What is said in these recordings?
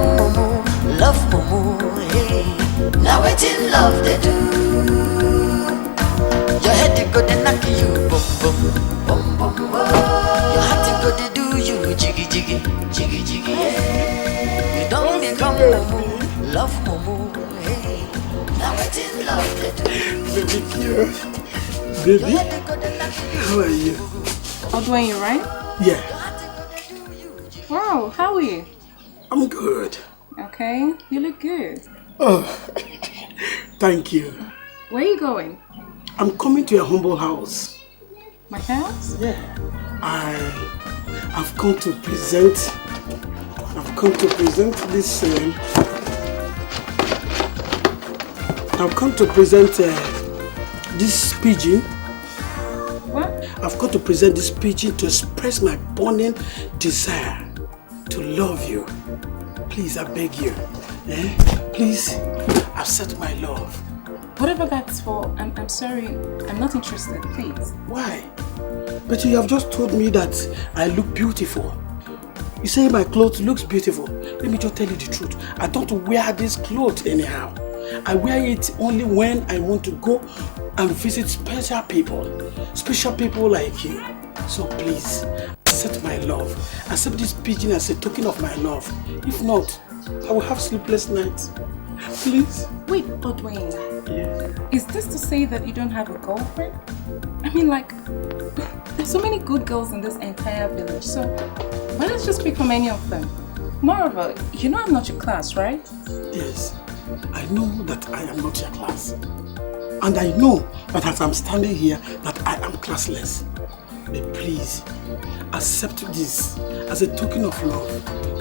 become mumu, love mumu, hey. Now it's in love they do. Your head they go they knock you, boom boom, boom boom, boom. Your heart they go they do you, jiggy jiggy, jiggy jiggy, yeah. You don't become mumu, love mumu, hey. Now it's in love they do. Baby cute. Baby, how are you? Odwin, right? Yeah. Wow, how are you? I'm good. Okay, you look good. Oh, thank you. Where are you going? I'm coming to your humble house. My house? Yeah. I've come to present this. I've come to present this pigeon. What? I've come to present this pigeon to express my burning desire to love you. Please, I beg you. Please, accept my love. Whatever that's for, I'm sorry. I'm not interested, please. Why? But you have just told me that I look beautiful. You say my clothes looks beautiful. Let me just tell you the truth. I don't wear this clothes anyhow. I wear it only when I want to go and visit special people like you. So please, accept my love. Accept this pigeon as a token of my love. If not, I will have sleepless nights. Please. Wait, Odwin. Yes. Is this to say that you don't have a girlfriend? I mean, like, there's so many good girls in this entire village, so why not just pick from any of them? Moreover, you know I'm not your class, right? Yes, I know that I am not your class. And I know that as I'm standing here, that I am classless. But please, accept this as a token of love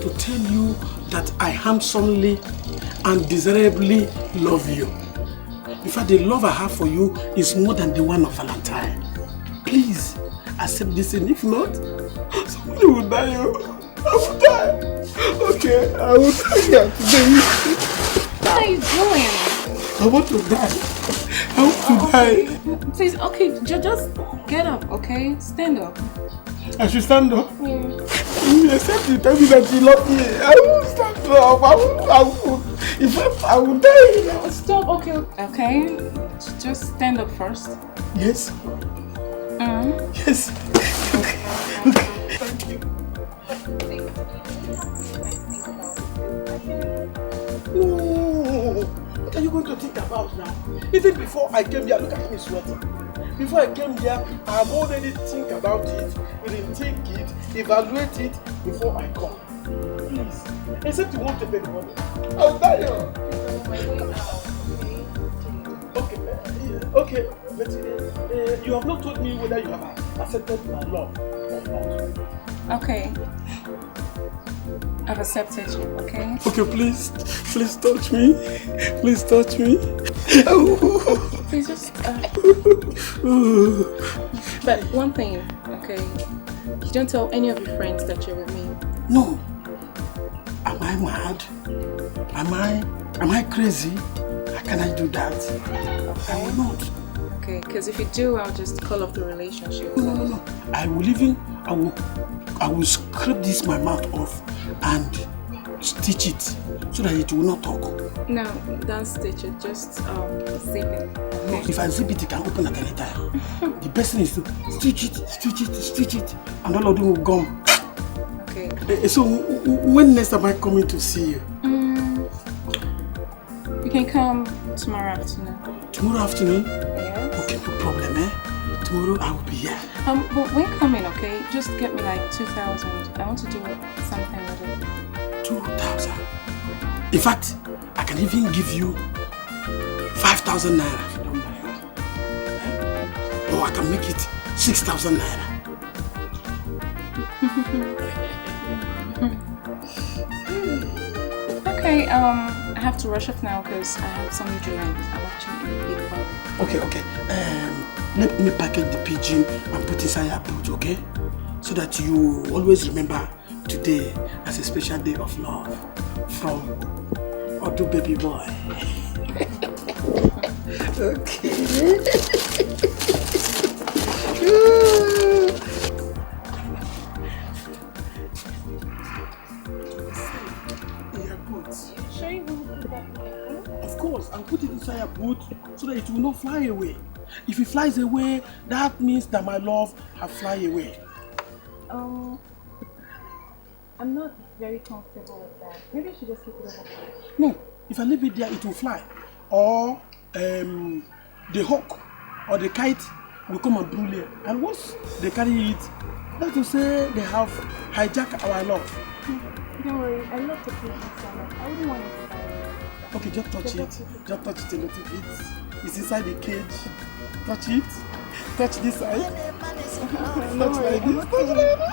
to tell you that I handsomely and desirably love you. In fact, the love I have for you is more than the one of Valentine. Please, accept this, and if not, somebody will die. I will die. Okay, I will die here today. What are you doing? I want to die. I want to die. Please, okay, just get up, okay? Stand up. I should stand up? Yeah. Except you tell me that you love me. I will stand up. I will. In fact, I will die now. Stop, okay. Just stand up first. Yes? Yes. Okay. Thank you. No. What are you going to think about now? Even before I came here, look at me sweating. Before I came here, I have already think about it, rethink it, evaluate it before I come. Please, except you want to pay the money. I'll die. Okay, but you have not told me whether you have accepted my love or not. Okay. I've accepted you, okay? Okay, please touch me. Please touch me. Please just, But one thing, okay? You don't tell any of your friends that you're with me. No. Am I mad? Am I crazy? How can I do that? Okay. I will not. Okay, because if you do, I'll just call off the relationship. No. I will scrape this my mouth off and stitch it so that it will not talk. No, don't stitch it, just zip it. No, if I zip it, it can open at any time. The best thing is to stitch it, and all of them will gum. Okay. So when next am I coming to see you? You can come tomorrow afternoon. Tomorrow afternoon? Yes. Okay, no problem, Tomorrow I will be here. But when coming, okay, just get me like 2,000. I want to do something with it. 2,000? In fact, I can even give you 5,000 naira if you don't mind. Or I can make it 6,000 naira. Okay, I have to rush off now because I have some jewelry. I'm actually in a big hurry. Okay. Let me package the pigeon and put inside your boot, okay? So that you always remember today as a special day of love from Odu baby boy. Okay. Yeah, sure you won't put that in my boot? Of course, I'll put it inside a boot so that it will not fly away. If it flies away, that means that my love has fly away. I'm not very comfortable with that. Maybe I should just keep it over. No, if I leave it there, it will fly. Or the hawk or the kite will come and brood it. And once they carry it, that will say they have hijacked our love. Don't worry, I love to play this summer. I wouldn't want it to fly away. Okay, just touch it. Just touch it a little bit. It's inside the cage. Touch it. Touch this side. Touch like this. Touch like this.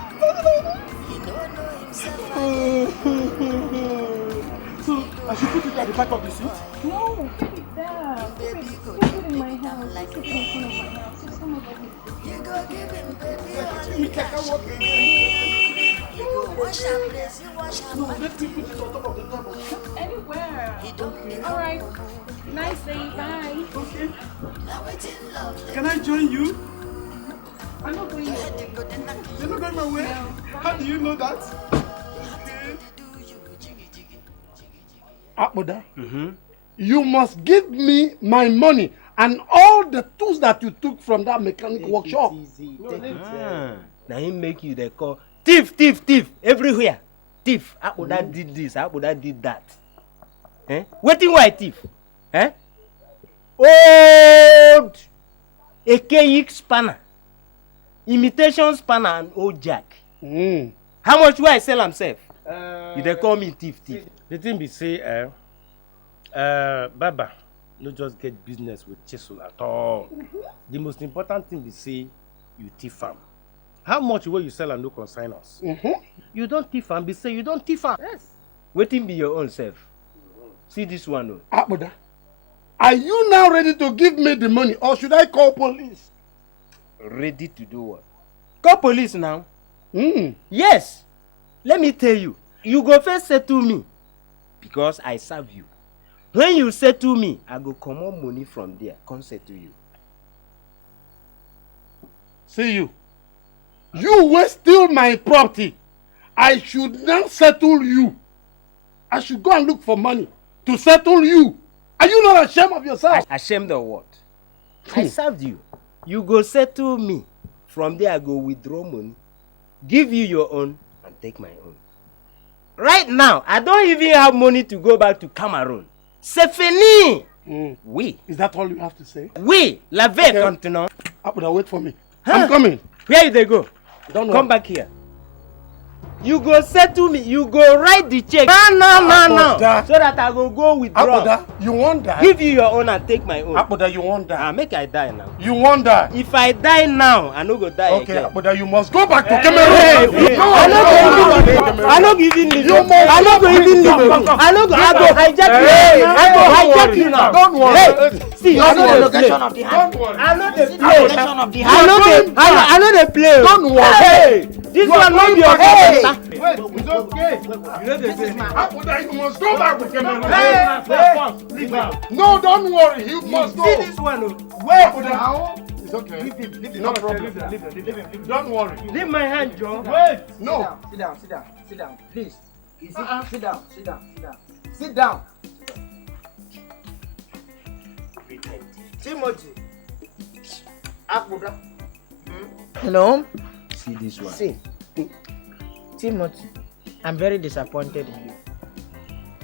So I should put it at the back of the seat? No, keep it there. Keep it in my house. Keep it in front of my house. It's so much better. No, let me put it on top of the table. Anywhere. Alright. Nice day. Bye. Okay. Can I join you? I'm not going there. You're not going my way? No. How do you know that? Akboda, you must give me my money and all the tools that you took from that mechanic workshop. Now he make you they call thief everywhere. Thief. Akboda did this, Akboda did that. Eh? Waiting why thief? Eh? Old AKX spanner, imitation spanner and old jack. How much will I sell himself? You they call me thief. The thing be say, Baba, no just get business with chisel at all. The most important thing be say you thief am. How much will you sell and no consign us? You don't thief am, be say you don't thief am. Yes. Waiting be your own self. See this one though. Akboda, are you now ready to give me the money or should I call police? Ready to do what? Call police now. Yes. Let me tell you. You go first settle me because I serve you. When you settle me, I go come on money from there. Come settle you. See you. You will steal my property. I should not settle you. I should go and look for money to settle you. Are you not ashamed of yourself? Ashamed of what? I served you. You go settle me. From there, I go withdraw money, give you your own, and take my own. Right now, I don't even have money to go back to Cameroon. C'est fini! Oui. Is that all you have to say? Oui, la vie continue. Akboda, wait for me. I'm coming. Where did they go? Don't come worry. back here. You go settle me. You go write the check. No. So that I go withdraw. Akboda, you want that? Give you your own and take my own. Akboda, you want that? Make I die now. You want that? If I die now, I no go die okay, again. Akboda, you must go back to Cameroon. I no go even leave. I no go even leave. I go hijack you. I go hijack you now. Don't worry. Hey, see, I know the play. I know the play. Don't worry. Hey, this one not be your fault. Wait, it's okay. This is my Akboda, you must go back to Cameroon. No, don't worry. You must go. See this one. Wait, Akboda. It's okay. Leave him. No problem. Leave him. Don't worry. Leave my hand, John. Wait. No. Sit down. Please. Sit down. Timothy. Akboda. Hello? See this one. See. Timothy, I'm very disappointed in you.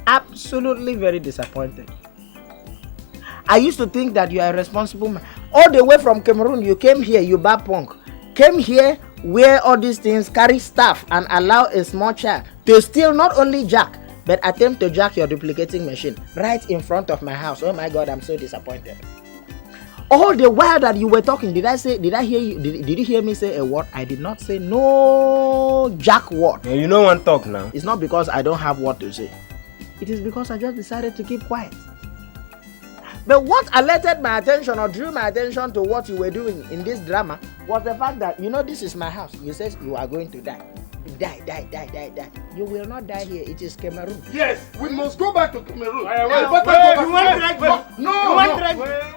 Absolutely very disappointed. I used to think that you are a responsible man. All the way from Cameroon, you came here, you bad punk. Came here, wear all these things, carry stuff, and allow a small child to steal not only jack, but attempt to jack your duplicating machine right in front of my house. Oh my God, I'm so disappointed. All the while that you were talking, did I hear you? Did you hear me say a word? I did not say no jack word. You don't want to talk now. It's not because I don't have what to say. It is because I just decided to keep quiet. But what alerted my attention or drew my attention to what you were doing in this drama was the fact that, this is my house. You said you are going to die. Die. You will not die here. It is Cameroon. Yes, we must go back to Cameroon. You want to drag me? No.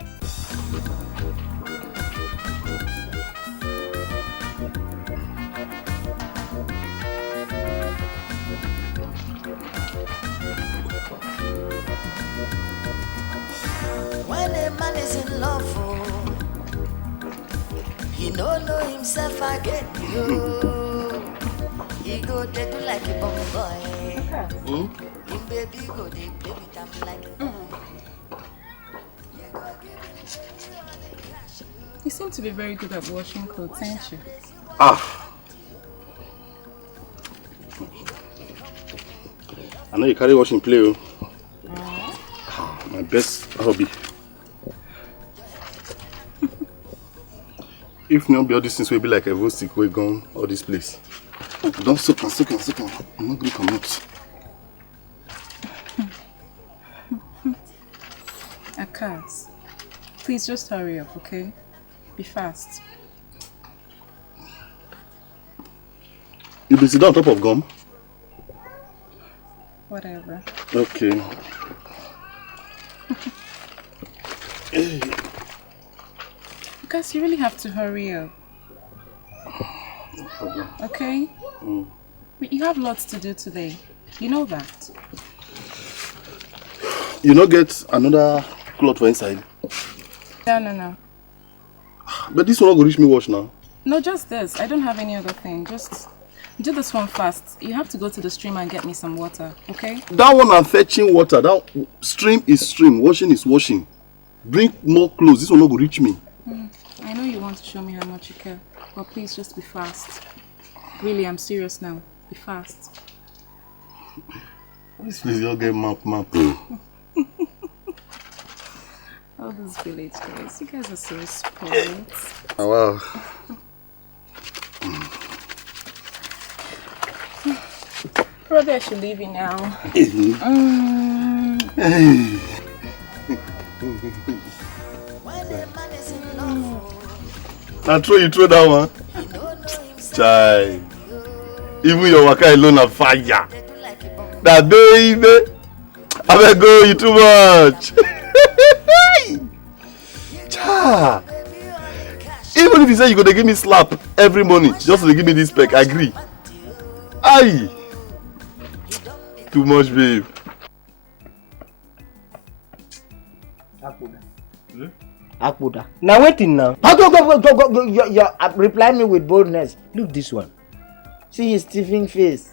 a man is in love, oh, he don't know himself again. Yo, he go they do like a bum boy. Him baby go they play with him like a You seem to be very good at washing clothes, ain't you? I know you carry washing play. Oh. My best hobby. If not be all these things will be like a vote stick way gone all this place. Don't suck and. I'm not going to come out. Akas, please just hurry up, okay? Be fast. You been sit down on top of gum? Whatever. Okay. Hey. Akas, you really have to hurry up. No problem. Okay? You have lots to do today. You know that. You not get another cloth for inside? No. But this one not go reach me wash now. No, just this. I don't have any other thing. Just do this one fast. You have to go to the stream and get me some water, okay? That one I'm fetching water. That stream is stream. Washing is washing. Bring more clothes. This one not go reach me. I know you want to show me how much you care, but please just be fast. Really, I'm serious now. Be fast. This place you all get map. All those village guys, you guys are so spoiled. Oh, wow. Probably I should leave you now. I throw that one. Chai. Even your waka alone are fire. That baby. I better go, you too much. Cha. Even if you say you're gonna give me slap every morning, just to give me this peck, I agree. Aye. Too much, babe. Akbuda. Now waiting now. Go. You reply me with boldness. Look this one. See his stiffing face.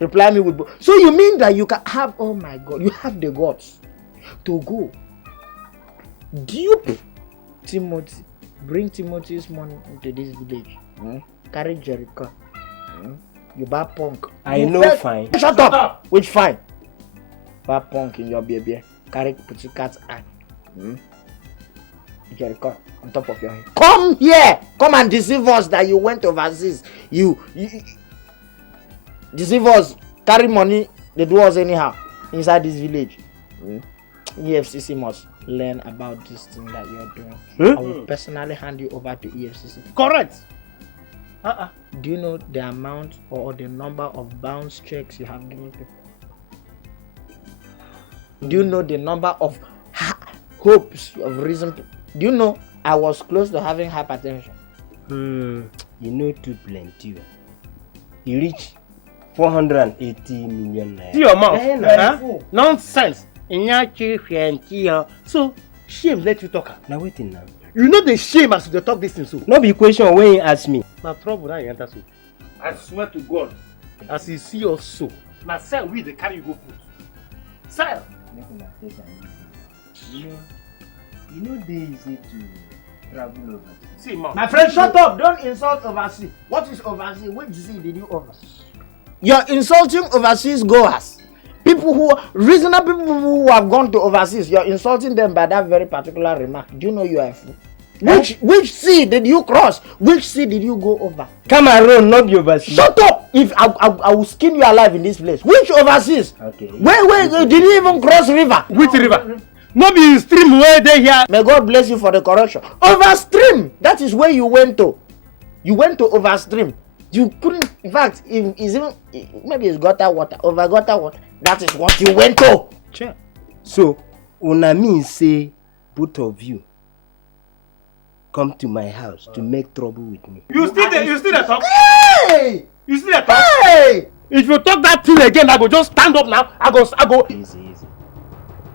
Reply me with So you mean that you can have, oh my God, you have the guts to go dupe Timothy, bring Timothy's money into this village, carry Jericho, you bad punk. I know fine. Shut up! Which fine? Bad punk in your baby, carry pussycat eye, Jericho on top of your head. Come here! Come and deceive us that you went overseas. You deceive us, carry money, they do us anyhow inside this village. EFCC must learn about this thing that you're doing. I will personally hand you over to EFCC. Correct. Do you know the amount or the number of bounce checks you have given people? Do you know the number of hopes of reason? Do you know I was close to having hypertension? You know too plenty. You reach 480 million naira. See your mouth. Nonsense. So, shame let you talk. Now waiting now. You know the shame as you talk this thing so. No be question when you ask me. Now trouble now you enter so. I swear to God, as you see us so, now sell we the carry you go put. Sell. You know they easy to travel over. See, mom. My friend, shut up! Don't insult overseas. What is overseas? Which sea did you overseas? You're insulting overseas goers. People who, reasonable people who have gone to overseas, you're insulting them by that very particular remark. Do you know you are a fool? Which sea did you cross? Which sea did you go over? Cameroon, not be overseas. Shut up! If I will skin you alive in this place. Which overseas? Okay. Where did you even cross river? Which river? No be stream where they here. May God bless you for the correction. Overstream! That is where you went to. You went to overstream. You couldn't, in fact, maybe it's gutter water, over gutter water. That is what you went to. Sure. So, una mean say both of you come to my house to make trouble with me. You still there talk? Hey! You still there talk? Hey! If you talk that thing again, I go just stand up now. I go. Easy.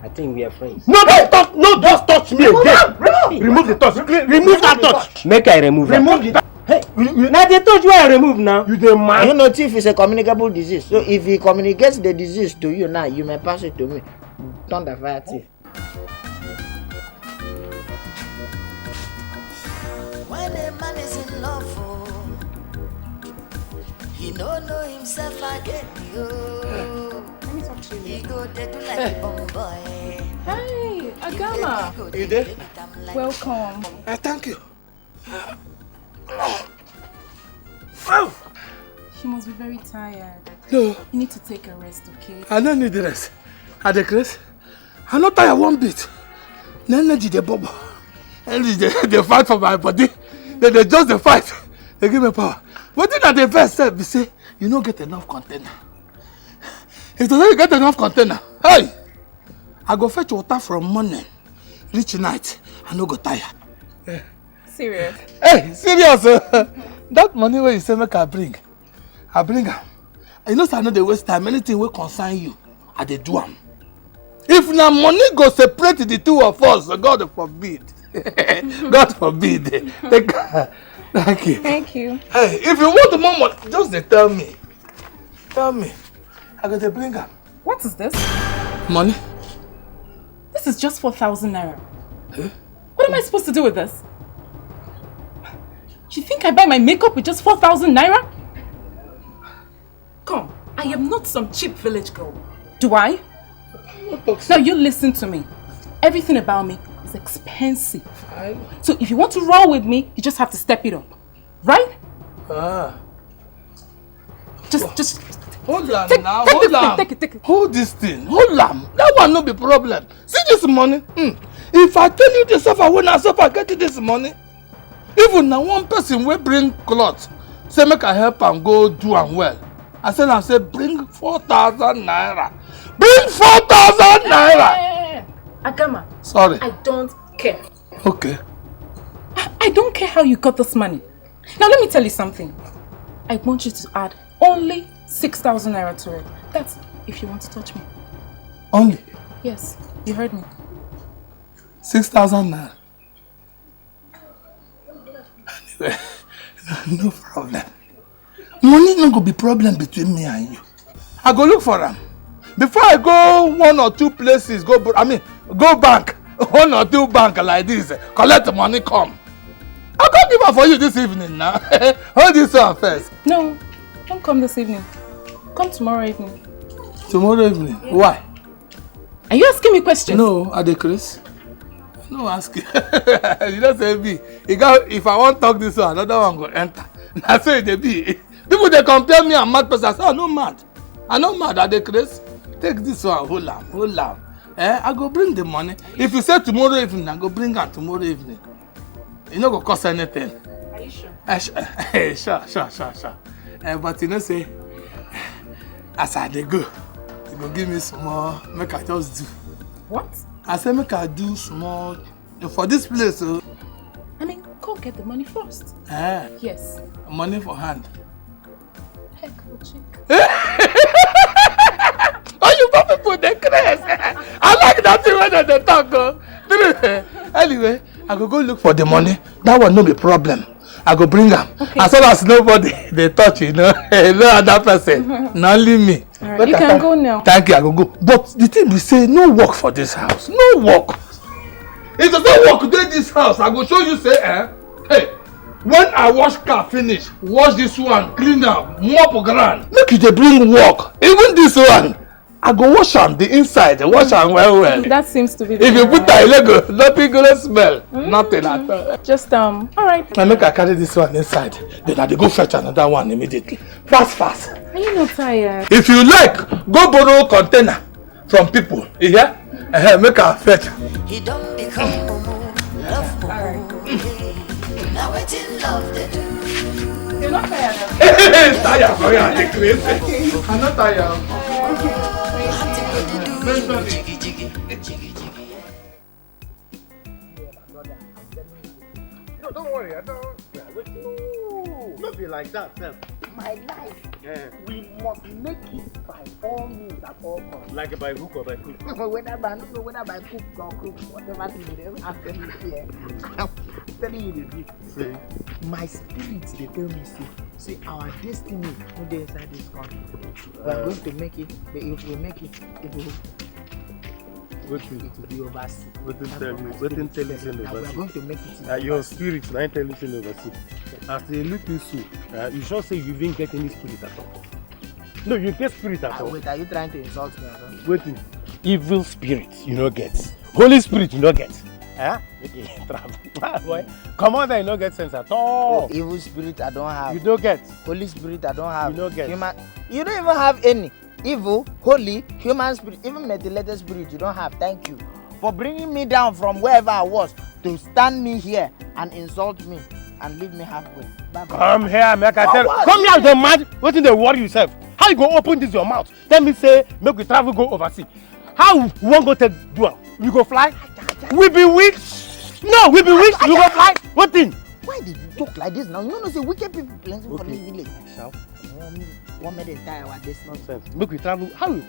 I think we are friends. No, don't touch. No, just touch me again. Remove the touch. Remove that touch. Make I remove it. Remove the touch. Hey, now the touch where I remove now. You the man. You know, thief is a communicable disease. So if he communicates the disease to you now, you may pass it to me. Thunder fire thief. When a man is in love, oh, he don't know himself again. Let me talk to you. He go there do like a bomb boy. Hey, Agama. You there? Welcome. Thank you. She must be very tired. No, You need to take a rest, okay? I don't need the rest. I decrease. I'm not tired one bit. The energy they bubble. Energy they fight for my body. They just the fight. They give me power. What did the first step be say? You don't get enough container. If you get enough container, hey, I go fetch water from morning, reach night, I no go tired. Serious? Hey, serious. That money where you say make I bring am. You know, I know they waste time. Anything will concern you, I dey do am. If na money go separate the two of us, God forbid. God forbid. Thank you. Thank you. Hey, if you want more money, just dey tell me. Tell me. I go to bring am. What is this? Money? This is just 4,000 naira. Huh? What am I supposed to do with this? You think I buy my makeup with just 4,000 naira? Come, I am not some cheap village girl. Do I? Now you listen to me. Everything about me is expensive. So if you want to roll with me, you just have to step it up. Right? Just hold on take, now, take hold this on. thing, take it. Hold this thing, hold on. That one no be problem. See this money? If I tell you this suffer, when I suffer, get this money. Even now one person will bring clothes, say make I help and go do am well. I say bring 4,000 naira. Bring 4,000 naira. Agama. Sorry. I don't care. Okay. I don't care how you got this money. Now let me tell you something. I want you to add only 6,000 naira to it. That's if you want to touch me. Only? Yes, you heard me. 6,000 naira. Anyway, no problem. Money no go be problem between me and you. I go look for them. Before I go one or two places, go bank, one or two bank like this, collect the money, come. I'll come give her for you this evening now. Hold this one first. No, don't come this evening. Come tomorrow evening. Tomorrow evening? Yeah. Why? Are you asking me questions? No, I decrease. No asking. You don't say me. If I want to talk this one, another one go enter. That's why they be. People they compare me and mad person. I say, I'm not mad. I'm not mad. I decrease. Take this one, hold on. I go bring the money. If you say tomorrow evening, I go bring her tomorrow evening. You no go cost anything. Are you sure? Sure. But you know, say, as I dey go, you go give me some more, make I just do. What? I say make I do small for this place. I mean, go get the money first. Yes. Money for hand. Heck, chick. Oh, you people they crazy. I like that thing when they talk. Anyway, I go look for the money. That one no be problem. I go bring them. Okay. As long as nobody they touch, no other person, not only me. All right, you can go now. Thank you, I go. But the thing we say, no work for this house. No work. If there's no work in this house, I go show you say, hey, when I wash car finish, wash this one, clean up, mop ground. Make you they bring work. Even this one. I go wash on the inside, wash on well. That seems to be if you put that Lego, nothing gonna smell. Nothing at all. Just all right. I make I carry this one inside. Then I go fetch another one immediately. Fast. Are you not tired? If you like, go borrow container from people. You hear? Make I fetch. He don't become love Now it's in love they do. You're not tired. Tired for you, I'm crazy. I'm not tired. No, don't worry. I don't. Not be like that, sir. my life. Yeah. We must make it by all means at all costs. Like by hook or by crook? Whether by, I don't know whether by cook or crook, whatever thing it is, I'm telling you here. I'm telling you the truth. See? My spirit, they tell me, see, our destiny will be inside this country. We are going to make it, but if we make it, it will be overseas. What tell you We are overseas? going to make it. Your spirit, I tell you overseas. As a little soul, you should say you didn't get any spirit at all. No, you get spirit at all. Wait, are you trying to insult me or something? Waiting. Evil spirit, you don't get. Holy spirit, you don't get. Huh? Okay, travel. Boy, come on, there, you don't get sense at all. Oh, evil spirit, I don't have. You don't get. Holy spirit, I don't have. You don't get. Human, you don't even have any. Evil, holy, human spirit, even methylated spirit, you don't have. Thank you for bringing me down from wherever I was to stand me here and insult me and leave me halfway. Bye -bye. Come here, make I tell you. What? Come here, the mad. What in the worry yourself? How you go open this your mouth? Tell me say make we travel go overseas. How we won't go take dual? We go fly? We be weak? No, we be weak. You go fly? What thing? Why did you talk like this now? You know, say wicked people plenty for Okay. this village. Shall? One made entire our this nonsense. Nonsense. Make we travel. How you?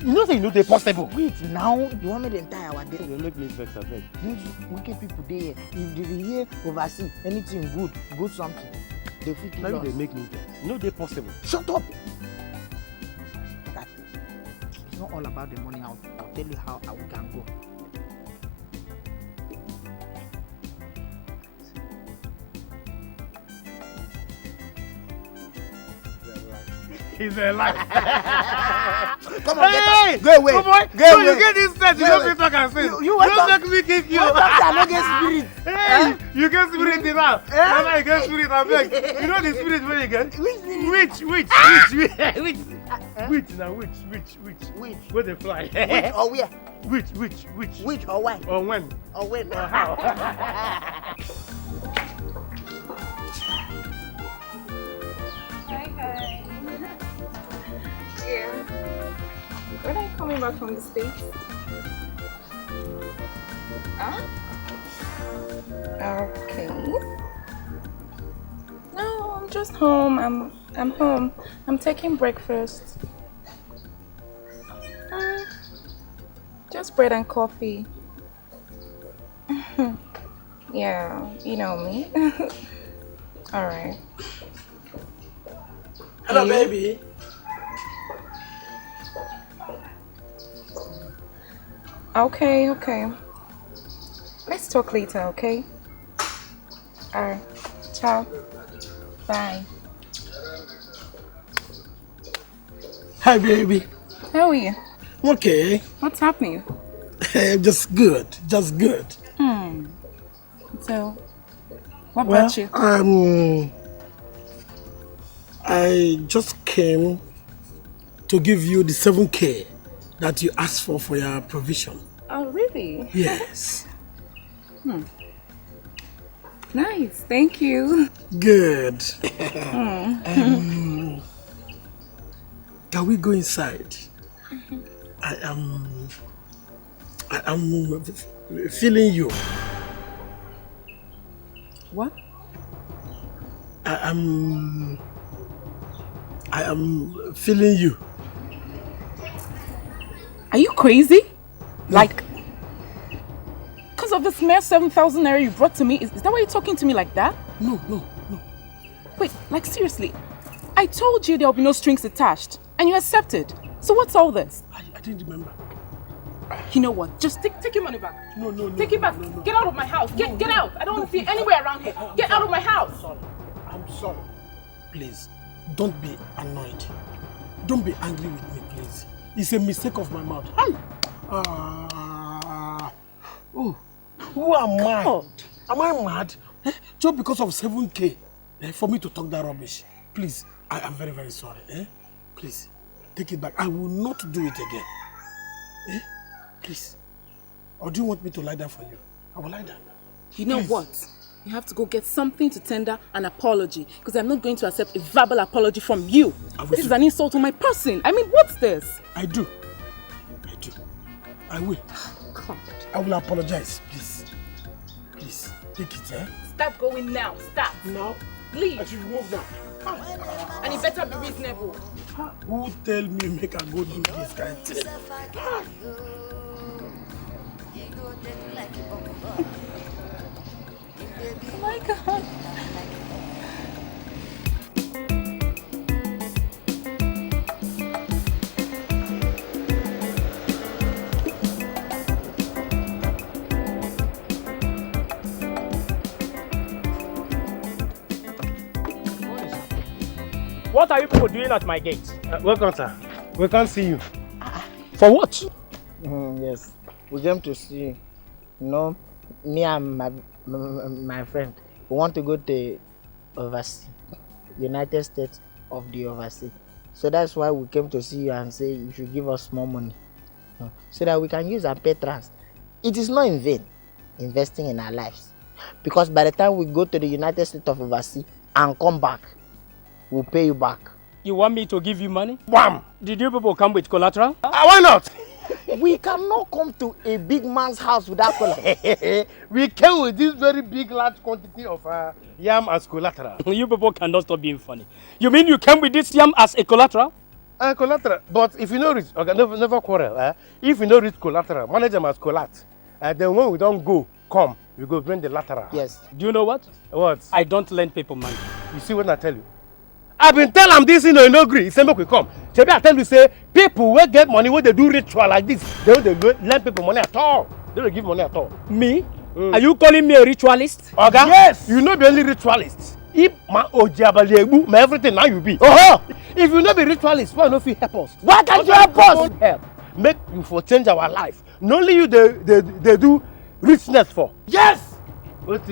You know say you know they possible. Wait, now you want me the entire our day? You make me vex abeg. These wicked people there, if they hear oversee anything good something, they feel Now you lost. dey make me vex. You know they possible. Shut up! That, it's not all about the money. I'll tell you how we can go. He's alive. Come on, Hey! go away. Come on. Go So away. you get this sense. You Go don't away. fit talk and say. You want Don't to- make me kick you. What time I no get spirit? Hey, you get spirit in now. Now you get spirit, I beg. You know the spirit where you get? Which spirit? Which? Now which? Where they fly? Which or where? Which? Which or why? Or when? Or when? Or how? Hi. Yeah. When are you coming back from the States? Huh? Okay. No, I'm just home. I'm home. I'm taking breakfast. Just bread and coffee. Yeah, you know me. All right. Hello, baby. Okay. Let's talk later, okay? Alright. Ciao. Bye. Hi, baby. How are you? Okay. What's happening? Just good. So, what about you? I just came to give you the 7K that you asked for your provision. Oh, really? Yes. Nice. Thank you. Good. Can we go inside? I am feeling you. What? I am feeling you. Are you crazy? Like, because of this mere 7,000 naira you brought to me, is that why you're talking to me like that? No. Wait, like seriously, I told you there will be no strings attached, and you accepted. So what's all this? I didn't remember. You know what? Just take your money back. No. Take it back. No. Get out of my house. Get out. I don't want to see you anywhere around here. Get out of my house. I'm sorry. Please, don't be annoyed. Don't be angry with me, please. It's a mistake of my mouth. Who am I? God. Am I mad? Just because of 7K for me to talk that rubbish. Please, I am very, very sorry. Please, take it back. I will not do it again. Please. Or do you want me to lie down for you? I will lie down. You know Please. what? You have to go get something to tender an apology, because I'm not going to accept a verbal apology from you. This is an insult to my person. I mean, what's this? I do. I will. God. I will apologize, please. Please, take it, Start going now. Start. Now? Leave. I should move now. And it better be reasonable. Who tell me make I go do this kind of thing? Oh my God. What are you people doing at my gate? Welcome, sir. We can't see you. For what? Yes, we came to see you. You know, me and my friend, we want to go to overseas, United States of the overseas. So that's why we came to see you and say you should give us more money, so that we can use and pay trans. It is not in vain investing in our lives, because by the time we go to the United States of overseas and come back, we'll pay you back. You want me to give you money? Wham! Did you people come with collateral? Why not? We cannot come to a big man's house without collateral. We came with this very big, large quantity of yam as collateral. You people cannot stop being funny. You mean you came with this yam as a collateral? Collateral. But if you know reach, okay, never quarrel. If you know reach collateral, manager must collect. Then when we don't go, come, we go bring the lateral. Yes. Do you know what? What? I don't lend people money. You see what I tell you? I've been telling them this, no agree. He said, make we come. Maybe I tell you, say, people will get money when they do ritual like this. They don't lend people money at all. They don't give money at all. Me? Are you calling me a ritualist? Oga? Yes. You know be only ritualist. If my ojabalegu, my everything now you be. If you not be ritualist, why not you help us? Why can't you help us? Help. Make you for change our life. Not only you they do richness for. Yes.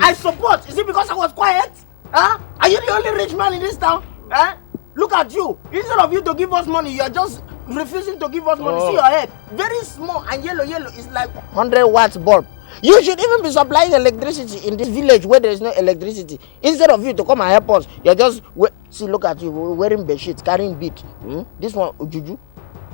I support. Is it because I was quiet? Huh? Are you the only rich man in this town? Huh? Look at you. Instead of you to give us money, you are just refusing to give us money. See your head. Very small and yellow. It's like 100 watts bulb. You should even be supplying electricity in this village where there is no electricity. Instead of you to come and help us, you're just... See, look at you, wearing bed sheets, carrying beat. This one, Juju.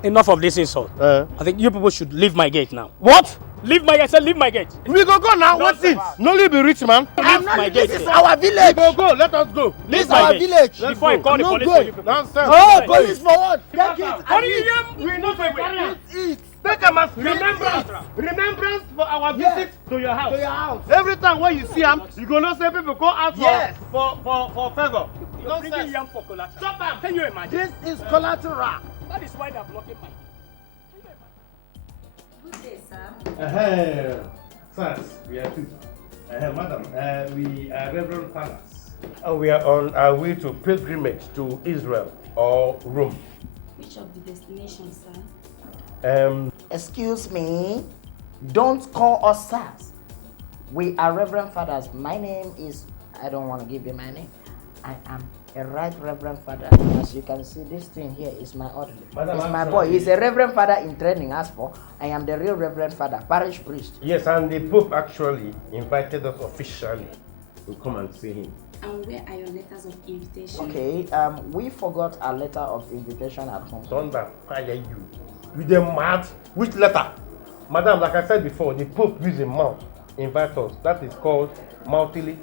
Enough of this insult. I think you people should leave my gate now. What? Leave my gate. I said leave my gate. We go now. What's it? No, you be rich, man. Leave my gate. This is our village. We go. Let us go. This is our village. Before I call the police for you people. Nonsense. Oh, police for what? Take it. We not for Eat. Take a mass remembrance for our visit to your house. To your house. Every time when you see them, you gonna say people go out for favor. You're bringing yam for collateral. Stop them. Can you imagine? This is collateral. That is why they're blocking my... Good day, sir. Sirs, we are two. Madam, we are Reverend Fathers. And we are on our way to pilgrimage to Israel or Rome. Which of the destinations, sir? Excuse me. Don't call us sirs. We are Reverend Fathers. My name is... I don't want to give you my name. I am a right Reverend Father. As you can see, this thing here is my orderly. It's my boy. He's a Reverend Father in training. As for, I am the real Reverend Father, parish priest. Yes, and the Pope actually invited us officially to come and see him. And where are your letters of invitation? Okay, we forgot our letter of invitation at home. Thunder fire you. With the mad, which letter? Madam, like I said before, the Pope used a mouth invite us. That is called mouthy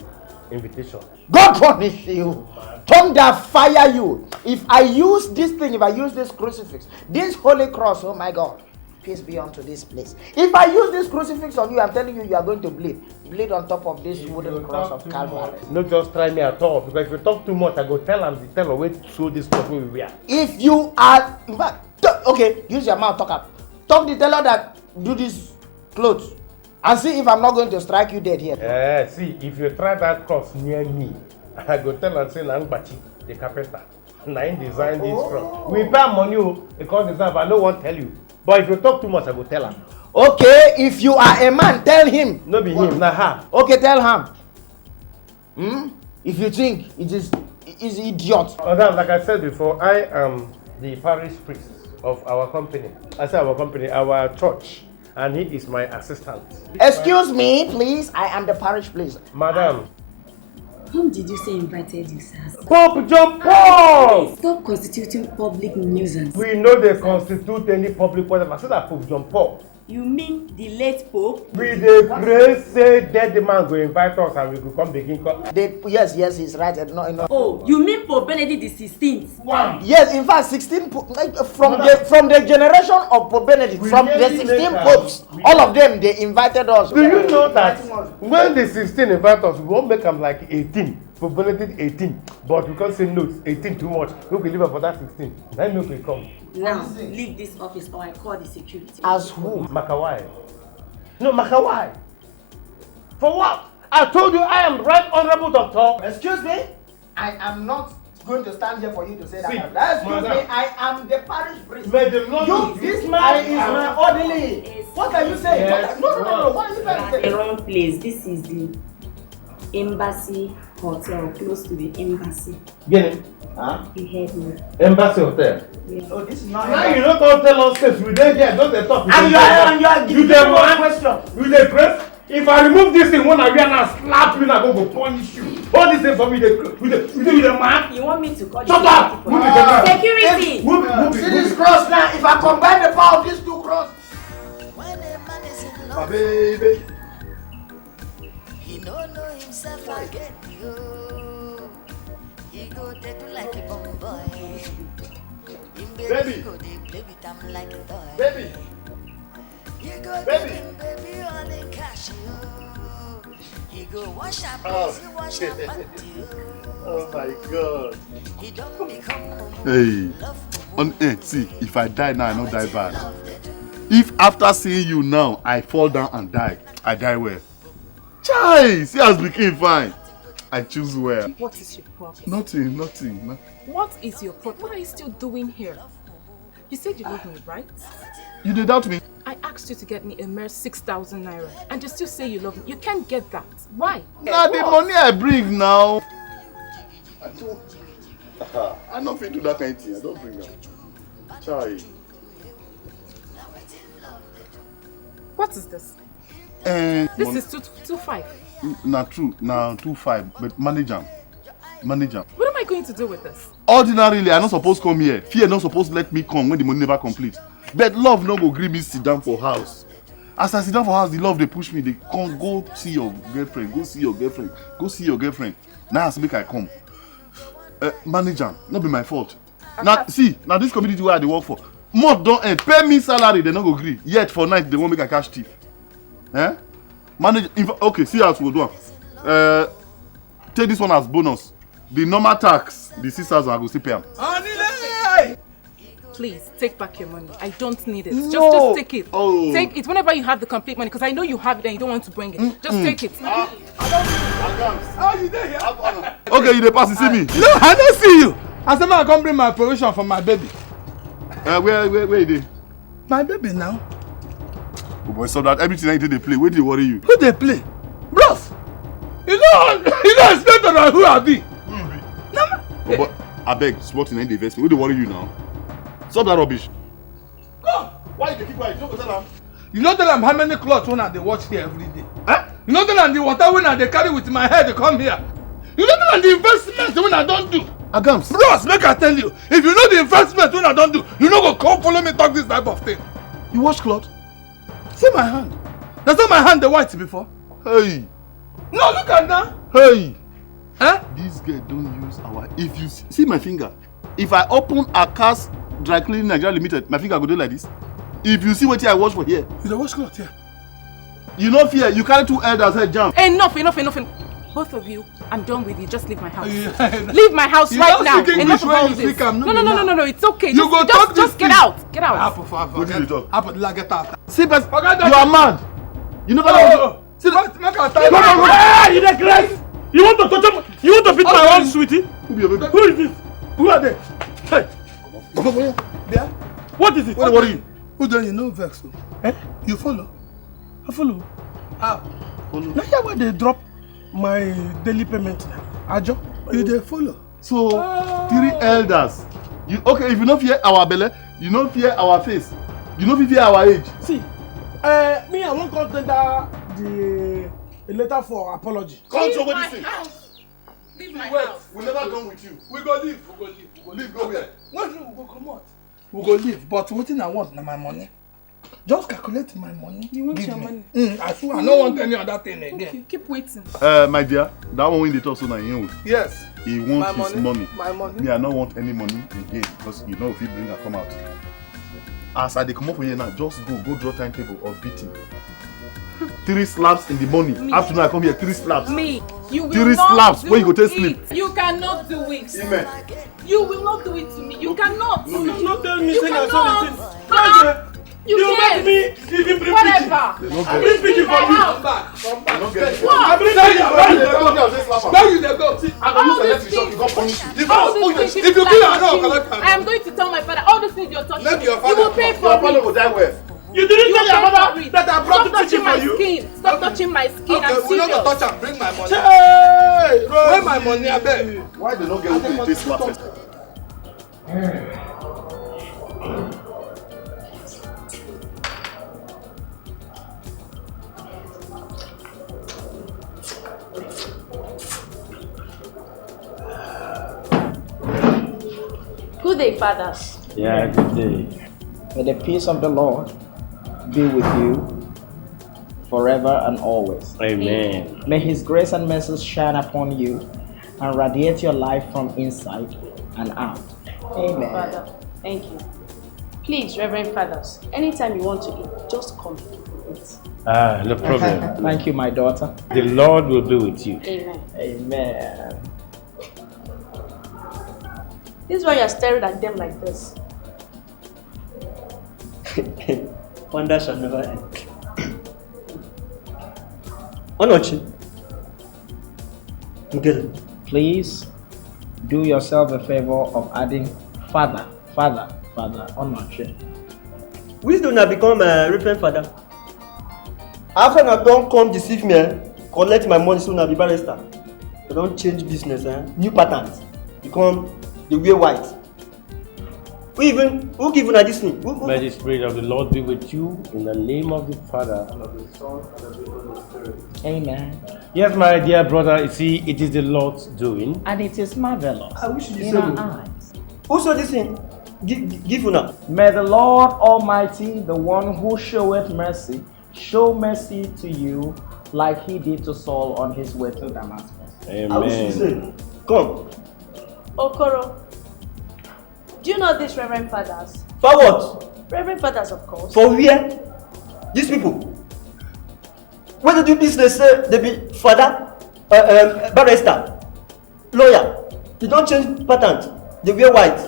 invitation. God punish you. Thunder fire you. If I use this thing, if I use this crucifix, this holy cross, oh my God, peace be unto this place. If I use this crucifix on you, I'm telling you, you are going to bleed. Bleed on top of this wooden cross of Calvary. No, just try me at all. Because if you talk too much, I go tell them the teller where to show this stuff we wear. If you are, in fact, okay, use your mouth, talk up. Talk the teller that do this clothes. And see if I'm not going to strike you dead here. See, if you try that cross near me, I go tell and say, Nangbachi, the carpenter. And I design this cross. We pay money because design, but I don't want to tell you. But if you talk too much, I go tell him. Okay, if you are a man, tell him. No be him, na her. Okay, tell him. If you think it is idiot. Madam, like I said before, I am the parish priest of our company. I say our company, our church. And he is my assistant. Excuse me, please. I am the parish priest. Madam. Whom did you say invited you, sir? Pope John Paul! Stop constituting public nuisance. We know they constitute any public whatever. I said that Pope John Paul. You mean the late Pope? We the grace say dead man go invite us and we go come begin call. Yes, he's right. No. Oh, you mean Pope Benedict the 16th? One. Yes, in fact, 16 from the generation of Pope Benedict, from the 16 popes, all of them they invited us. Do you know that when the 16 invite us, we won't make them like 18. Pope Benedict 18, but we can't say no, it's 18 too much. We will leave for that 16. Then we can come. Now, leave this office or I call the security. As who? Makawai. No, Makawai. For what? I told you I am right honorable doctor. Excuse me? I am not going to stand here for you to say that. See, Excuse me, I am the parish priest. May the Lord This man is my orderly. What are you saying? Yes. No. What are you trying to say? The wrong place. This is the Embassy Hotel, close to the embassy. Get it? Huh? You heard me. Embassy hotel. Yeah. Oh, this is not. Now you don't come tell us this. We don't get, don't they talk. And you are giving me one question. You the grace. If I remove this thing, when I wear now slap you, I'm going to punish you. All this thing for me, with the man. You want me to call Shut up! Move it, security? Move it. See this cross now. If I combine the power of these two crosses. When a man is in love, My baby. he don't know himself again. Yo. He go they do like a bomb boy. Baby. Go they play with them like a toy. Baby. He go Baby. give him baby all the cash. Yo. He go wash up Oh. place, he wash up panty. Oh my God. He don't become Hey. On see, if I die now, I don't die bad. If after seeing you now, I fall down and die, I die well. Chai, see has became fine. I choose well. What is your problem? Nothing. What is your problem? What are you still doing here? You said you love me, right? You did doubt me. I asked you to get me a mere 6,000 naira, and you still say you love me. You can't get that. Why? Now the money I bring now. I don't fit do that kind of thing. I don't bring them. Chai. What is this? This is 225. Not true. Now 2.5, but manage am. What am I going to do with this? Ordinarily, I not supposed to come here. Fear not supposed to let me come when the money never complete. But love no go gree me sit down for house. As I sit down for house, the love they push me. They come go see your girlfriend. Go see your girlfriend. Now I make I come. Manager, not be my fault. Now see, now this community where I work for, month don't end. Pay me salary, they not go agree. Yet for night they won't make a cash thief. Manager, okay, see how to do. Take this one as bonus. The normal tax, the 6,000 I go still pay them. Please, take back your money. I don't need it. No. Just take it. Oh. Take it whenever you have the complete money, because I know you have it and you don't want to bring it. Just take it. Okay, you dey pass, you see me? No, I don't see you. I said, I come bring my provision for my baby. Where you dey? My baby now. Oh boy, so that everything I did they play, where they worry you? Who they play? Bros. You know it's better than who I be. Oh boy, I beg, small thing ain't the investment. Who they worry you now? Stop that rubbish. Come. Why you dey keep quiet? You don't go tell them. You know tell them how many clothes when they watch here every day. You know tell them the water when they carry with my head they come here. You know tell them the investment when I don't do. Agams. Bros, make I tell you, if you know the investment when I don't do, you no go come follow me talk this type of thing. You wash cloth? See my hand. That's not my hand the white before. Hey. No, look at that. Hey. Huh? This girl don't use our. If you see my finger, if I open a cast dry cleaning Nigeria Limited, my finger go do like this. If you see what I wash for here, You don't wash cloth here. you no fear. You carry two elders head jam. Enough. Both of you, I'm done with you. Just leave my house. Leave my house You right don't now. speak Enough English of when all you this. speak am, no No, be now. no. It's okay. You go talk this Just get thing. out. Get out. Apple for What did you talk? Apple, get out. See, but Forget that. you are mad. You never know. See, make I tell Hey, you the grace! You want to touch up? You want to beat my own sweetie? Who be your baby? Who is this? Who are they? Hey, There. what is it? What worry you? Who don't you know vex? Eh? You follow? I follow. How? Now here where they drop my daily payment now. Ajo. You dey follow? So, 3 elders. You okay? If you not fear our belly, you not fear our face. You not fear our age. See, me I won't consider the letter for apology. Come show what this thing. Leave my Wait, house. we never come with you. We go leave. Leave, go where? When we go come out, we go leave. But wetin I want na my money. Just calculate my money. You want give your me. money? I swear, I don't want any other thing again. Okay, keep waiting. My dear, that one when they talk so now you Yes. he wants his money. My money. Me, I don't want any money again because you know if you bring her come out. As I dey come up for you now, just go draw timetable of beating. 3 slaps in the morning. Afternoon I come here, 3 slaps. Me, you will 3 not slaps. do Where you go take it. sleep? You cannot do it. Amen. You will not do it to me. You cannot. No, not tell me You say na so cannot. the thing. You You can't. make me even bring Whatever. I bring picking for you. Come back. I What? bring picking. Now you dey go. All these things. All these things. If you kill her, no, collect her. I am going to tell my father. All these things you're talking. Make your You will father pay come. for Your father it. will die well. You didn't You tell will your pay for mother it. that I brought Stop the touching picking my for you. skin. Stop touching my skin. Okay, I'm we not serious. gonna touch am. Bring my money. Hey, Where my money, I beg? Why they not get with the taste slap? Good day, fathers. Yeah, good day. May the peace of the Lord be with you forever and always. Amen. May His grace and mercy shine upon you and radiate your life from inside and out. Amen. Father, thank you. Please, Reverend Fathers, anytime you want to eat, just come. Eat. No problem. Thank you, my daughter. The Lord will be with you. Amen. Amen. This is why you're staring at them like this. Wonder shall never end. Onojie. Please do yourself a favor of adding father, Onojie. Wisdom have become a reverend father. After I don't come deceive me, collect my money soon I be barrister. I don't change business, new patterns. Become the way white. Who give you this thing? May the Spirit of the Lord be with you in the name of the Father and of the Son and of the Holy Spirit. Amen. Yes, my dear brother, you see, it is the Lord's doing. And it is marvelous I wish you in our eyes. Who saw this thing? Give you now. May the Lord Almighty, the one who showeth mercy, show mercy to you like He did to Saul on his way to Damascus. I wish you Amen. say, come. Okoro, do you know these Reverend Fathers? For what? Reverend Fathers, of course. For where? These people. When they do business, they be father, barrister, lawyer. They don't change patterns. They wear white.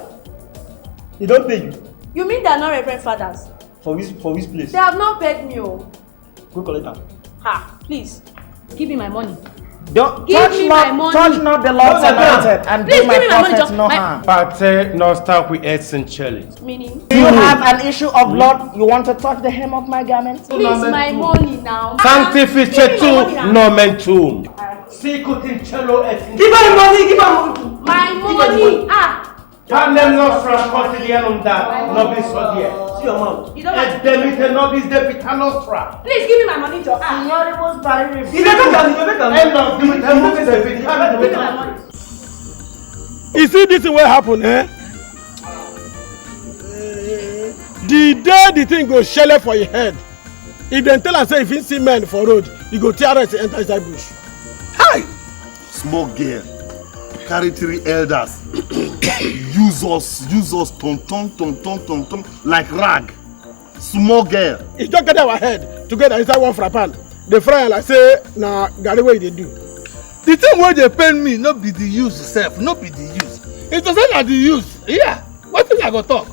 They don't pay you. You mean they are not Reverend Fathers? For which place? They have not paid me. Oh. Go collect them. Ha, please, give me my money. Don't Give me my money. touch not the Lord's anointed and Please do my give me my money, prophet just no my- harm. But no start with heads and challenge. Meaning, Do you have an issue of blood? You want to touch the hem of my garment? please, my money now. Sanctificetur nomentum. Give her money, give her money. My money. Ah, Panem nostra quotidianum da nobis hodie. See your mouth. you don't Et have. demite nobis debita nostra. Please give me my money, Joe. Ah, You never can. End of demite nobis give me my debita. money. You see this will happen, eh? The day the thing go shelle for your head, if they tell us say if you see men for road, you go tear us enter inside bush. Hi! Small girl. Carry 3 elders. use us, ton, like rag. Small girl. He just get our head together inside one fry pan. The fry like say na garri wey they do. The thing wey dey pain me no be the use sef, no be the use. It's to say na the use. Yeah, what thing I go talk?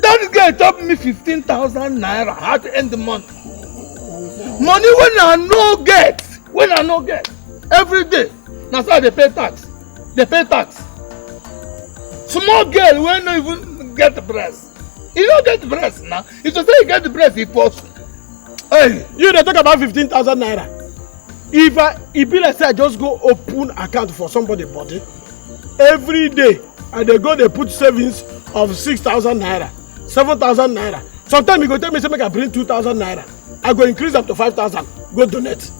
That girl top me 15,000 naira at the end of the month. Money when I no get, every day. Na so I dey pay tax. Dey pay tax. Small girl wey no even get breast. You don't get breast now. It's to say you get the breast, it post. Hey, you dey talk about 15,000 naira. If e be like say I just go open account for somebody body, every day I dey go dey put savings of 6,000 naira, 7,000 naira. Sometimes you go tell me say make I bring 2,000 naira. I go increase them to 5,000. Go donate.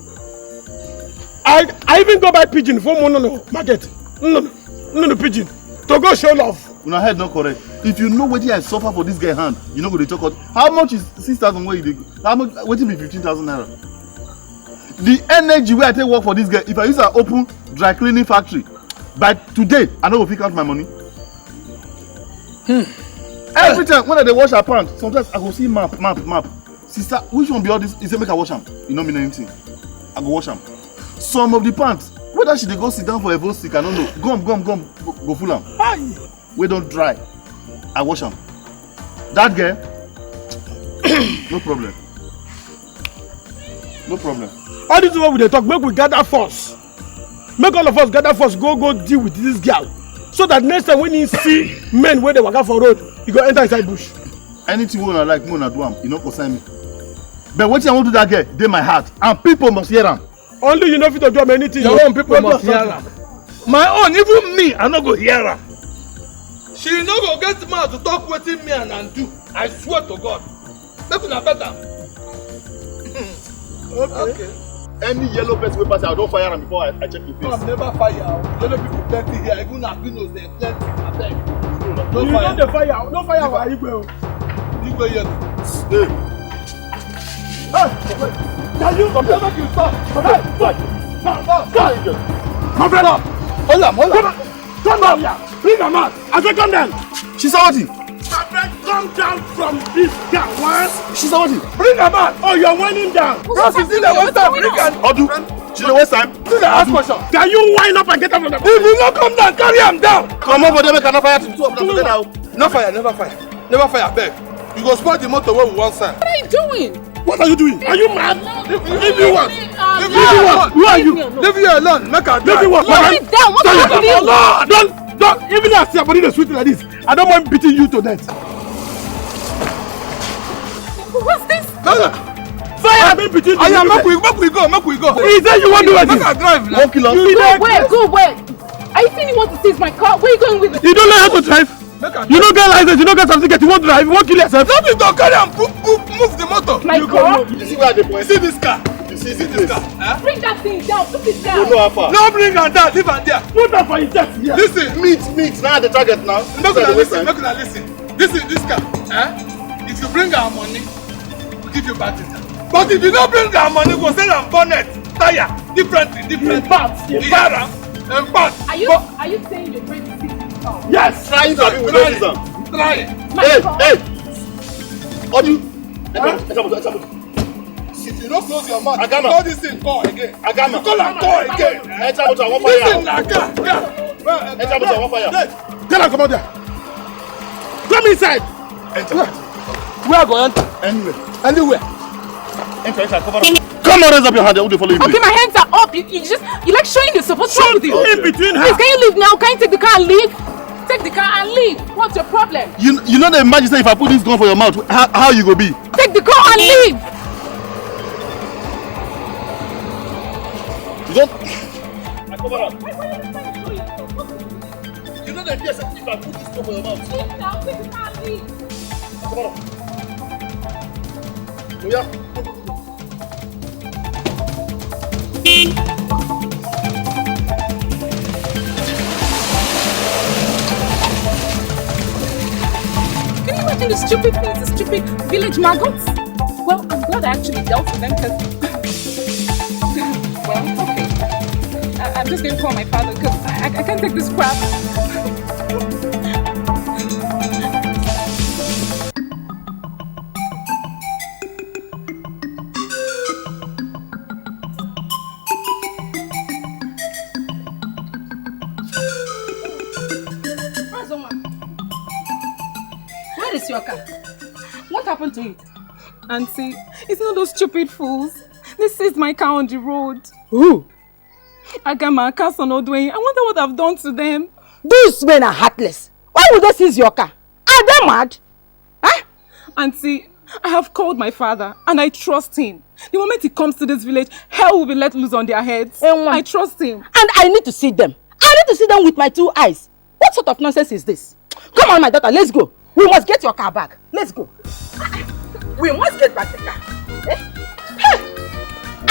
I even go buy pigeon for no market. No pigeon to go show love. Una head not correct. If you know what I suffer for this guy hand, you know go dey talk out. How much is 6,000 where you dey? How much? Wetin be 15,000 naira? The energy where I take work for this guy, if I use an open dry cleaning factory, by today I no go fit count my money. Every time when I dey wash her pants, sometimes I go see map. Sister, which one be all this? He say make I wash am. E no mean anything. I go wash am. Some of the pants, whether she dey go sit down for a vote stick, I don't know. Gum, go full am. We don't dry. I wash am. That girl, no problem. No problem. All this is what we dey talk. Make we gather force. Make all of us gather force. Go deal with this girl. So that next time when you see men where they walk out for road, you go enter inside bush. Anything we like, we do am. You no concern me. But what I want to do that girl, dey my heart, and people must hear am. Only you know fit to do anything. Your own people must hear am. My own, even me, I no go hear am. She no go get mouth to talk wetin me and do. I swear to God. Make una better. Okay. Any yellow person wey pass, I don't fire am before I check the face. No, never fire. Yellow people plenty here. Even albinos dey plenty. Abeg. No fire. No fire. No fire for Igbo. Igbo yellow. Hey. Can you stop? You stop. My brother. Hold on. Come down here. Bring her out. I say come down. She's what? Come down from this guy. What? She's what? Bring her out. Oh, you're winding down. Bros, is it the one time? Bring her. Odu. She's the worst time. This is the last question. Can you wind up and get up from the If you not come down, carry him down. Come over there, make another fire to two of them now. No fire, never fire. Never fire, beg. You go spoil the motor where we one side. What are you doing? What are you doing? Are you mad? Leave you what? Leave you what? Who are you? Leave you alone. Make her Leave die. you what? Lay it down. What's wrong with you? Don't. Even as your body is sweet like this, I don't mind beating you to death. What's this? Fire! I've been beating you. Make we go. Is that you want to do Make her drive. Won't kill us. Go where? Are you saying you want to seize my car? Where are you going with it? You don't know how to drive. You don't get license. You don't get certificate. You won't drive. You won't kill yourself. Nothing to carry and move the motor. My car? You see where they point? See this car. You see this car? Bring that thing down. Put it You down. know how far? No bring her down. Leave her there. Put that for your chest here. Listen. Meet. Now the target now. Make una listen. This is this car. If you bring her money, give you back it. But if you don't bring her money, go sell her bonnet, tire, different parts. And parts. Are you saying you're going to seize my car? Yes. Trying to be with them. Try it. Hey. Odu. If you don't close your mouth, Agama. call this thing call again. Agama. You call and call again. Hey, Chabucha, I want This fire. thing na car. Hey, Chabucha, I want fire. Tell her come out there. Come inside. Enter. Where I go enter? Anywhere. Anywhere. Enter, cover up. Come on, raise up your hand. Who they follow you? Okay, my hands are up. You like showing the support. What's wrong with you? In between her. Please, can you leave now? Can you take the car and leave? Take the car and leave. What's your problem? You know the imagine say if I put this gun for your mouth, how you go be? Take the car and leave. You don't. I cover up. You know the idea say if I put this gun for your mouth. Leave now. Take the car and leave. Cover up. Oh yeah. Can you imagine the stupid things, the stupid village maggots? Well, I'm glad I actually dealt with them because... well, okay. I'm just going to call my father because I can't take this crap. Where is your car? What happened to it? Auntie, it's not those stupid fools. They seized my car on the road. Who? I got my car on Onojie. I wonder what I've done to them. These men are heartless. Why would they seize your car? Are they mad? Huh? Auntie, I have called my father and I trust him. The moment he comes to this village, hell will be let loose on their heads. I trust him. And I need to see them. I need to see them with my 2 eyes. What sort of nonsense is this? Come on, my daughter, let's go. We must get your car back. Let's go. We must get back the car. Eh? Hey!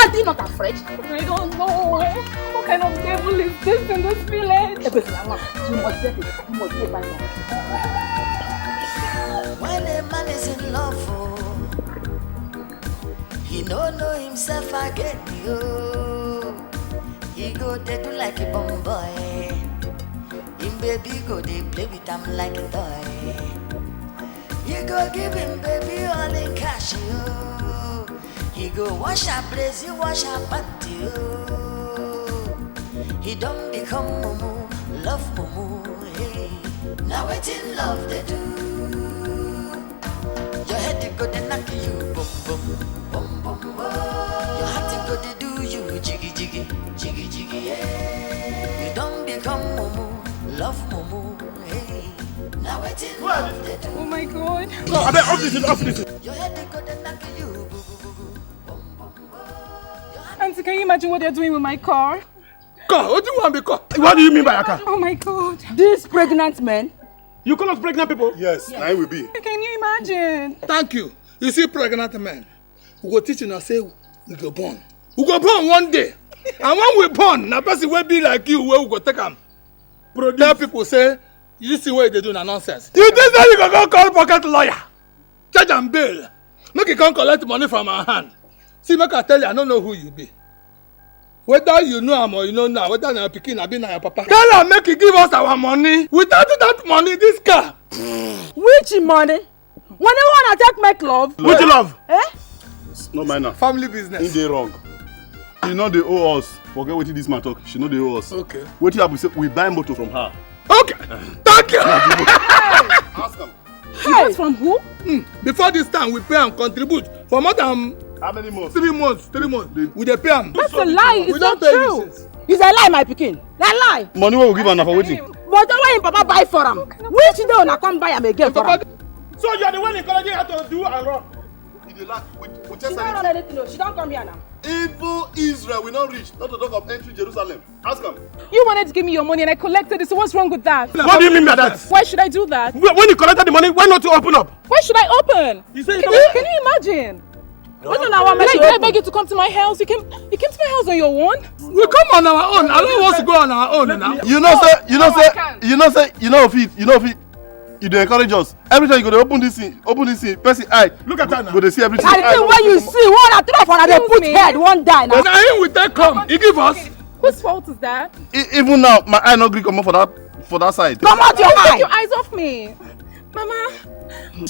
And you not afraid? I don't know. What kind of devil is this in this village? You must get it. You must get it. When a man is in love, oh, he don't know himself again, yo. He go they do like a bum boy. Him baby go they play with him like a toy. You go give him baby all in cash, yo. He go wash her place, you wash her panty, yo. He don't become mumu, love mumu, hey. Now it's in love they do. Your head go they knock you, boom boom, boom boom, boom. Your heart go they do you, jiggy jiggy, jiggy jiggy, yeah. You don't become mumu, love mumu, hey. Now it's in love they do. Oh my God. No, I bet off this. Your head go they knock you, boo boo boo boo, boom boom boom. Auntie, can you imagine what they're doing with my car? Car? What do you want me car? What do you mean by a car? Oh my God. These pregnant men. You call us pregnant people? Yes, I will be. Can you imagine? Thank you. You see, pregnant men, we go teach you say we go born. We go born one day. And when we born, na person will be like you, where we go take them. Tell people say, you see what they do na nonsense. You think that you go call pocket lawyer, charge and bail, make you come collect money from our hand. See, make I tell you, I don't know who you be. Whether you know him or you don't know, whether na your pikin or be na your papa. Tell him make he give us our money. Without that money, this car. Which money? When you wanna take make love? Which love? Eh? No minor. Family business. In the wrong. You know they owe us. Forget what this man talk. She know they owe us. Okay. What you have to say? We buy motor from her. Okay. Thank you. Ask them. Hey. From who? Before this time, we pay and contribute for more than How many months? 3 months. 3 months. We dey pay am. That's a lie. It's not don't pay true. you since. It's a lie, my pikin. That lie. Money what we give her for waiting. But the way Papa buy for him. Which day una come buy him again for him? So you are the one in Clergy had to do and run. We She just don't run anything. No. She don't come here now. even Israel will not reach. Not to talk of entering Jerusalem. Ask them. You wanted to give me your money and I collected it, so what's wrong with that? What do you mean by that? Why should I do that? When you collected the money, why not to open up? Why should I open? You say Can you imagine? No, I Did I beg you to come to my house? You came to my house on your own? We come on our own. I don't want to go on our own now. You know say, you dey encourage us. Every time you go to open this thing, person eye. Look at her now. Go to see everything. I think when you see one three for they put head one die now. Now him we take come. He give us. Whose fault is that? Even now, my eye not gree come up for that side. Come out your Take eye. your eyes off me. Mama.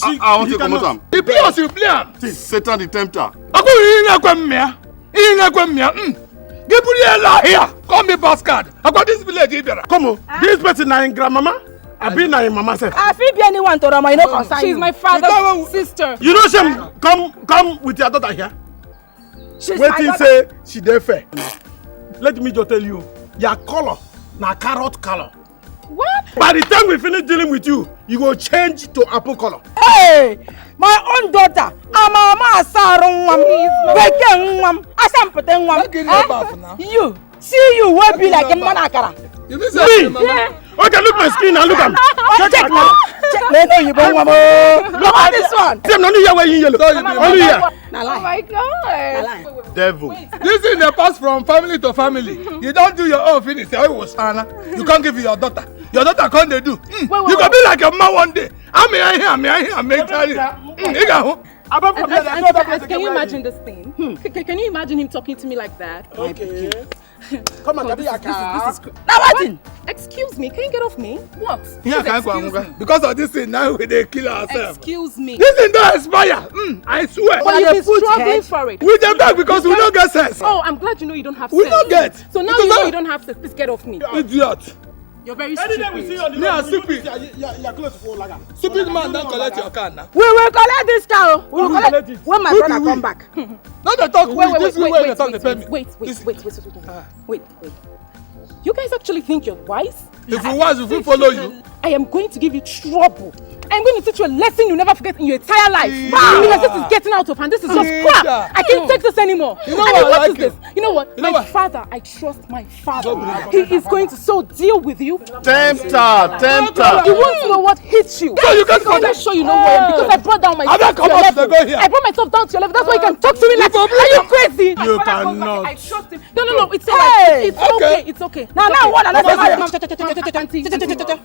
I want to come out. He play us, you play am. Satan the tempter. Ako yi na kwa mmia. Yi na kwa mmia. Gabriel here. Come me bastard. I got this village here. Come on. This person na in grandmama. I be na in mama self. I feel be anyone to Rama, you know concern. She's my father's sister. You know she come with your daughter here. She's Waiting my say she dey fair. Let me just tell you, your color na carrot color. What? By the time we finish dealing with you, you go change to apple color. Hey, my own daughter. Mama sarungwam. Bekengwam. Asampetengwam. You see you will be like a manakara. You mean say Me? Okay, look my skin and look am. Check now. Check. No, you don't want Look at this one. Same only here where you yellow. Only here. Oh my God. Devil. this thing dey pass from family to family. You don't do your own finish. Say, was Anna. You can't give it your daughter. Your daughter can't they do. You can be like a man one day. I'm here, mentally. Can you imagine this thing? Can you imagine him talking to me like that? Okay. Come on, this is Now what? Excuse me, can you get off me? What? Yeah, can't go. Because of this thing, now we dey kill ourselves. Excuse me. This thing don't expire. I swear. But you've been struggling for it. We dey back because we don't get sense. Oh, I'm glad you know you don't have sense. We don't get. So now you know you don't have sense. Please get off me. Idiot. You're very Any day we see you on the Me road, and stupid. you're close to 4 lager. Stupid man don't collect your car now. We will collect this car. We will collect collect it. when my Who brother be come we? back. Now they talk this way where they talk they pay me. Wait. You guys actually think you're wise? If we wise, if we follow you. I am going to give you trouble. I'm going to teach you a lesson you never forget in your entire life. Yeah. Because this is getting out of hand. This is just crap. I can't take this anymore. You know I what, mean, I like is this? You know what? My father, I trust my father. He is going to so deal with you. Tempter. You want to know what hits you? So you can't I'm not sure you know who I am because I brought down myself to your level. I brought myself down to your level. That's why you can talk to me like, are you crazy? my You father goes cannot. back, I trust him. No, it's alright. It's okay. It's okay. Now what?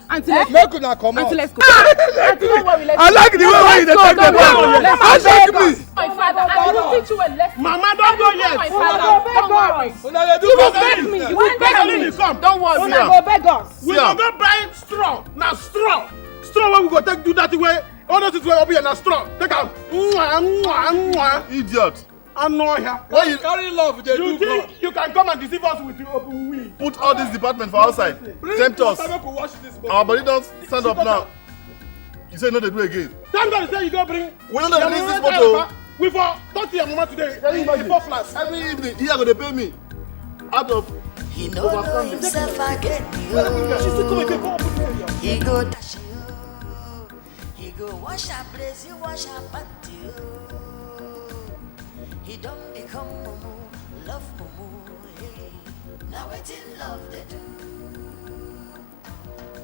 Auntie, Make una come out. Auntie, let's go. Auntie, don't worry. I like the way you take them out. Ask me. My father, I will teach you a lesson. Mama, don't go yet. My father, don't worry. You will beg me. You will beg me. Come. Don't worry. Una go beg us. We will go buy straw. Now straw. Straw where we go take do that way. All those is where we be na straw. Take am. Idiot. I know here. Why you carry love? They You do think you can come and deceive us with your open wing? Put all this department for outside. Tempt us. Our body don't stand up now. You say no, they do again. Thank God you say you go bring. We don't release this photo. We for 30 your mama today. In 4 flats. Every evening, here go they pay me. Out of He know himself again. He go dash you. He go wash up place, you wash up panty. He don't become mumu, love mumu. Hey. Now it's in love they do.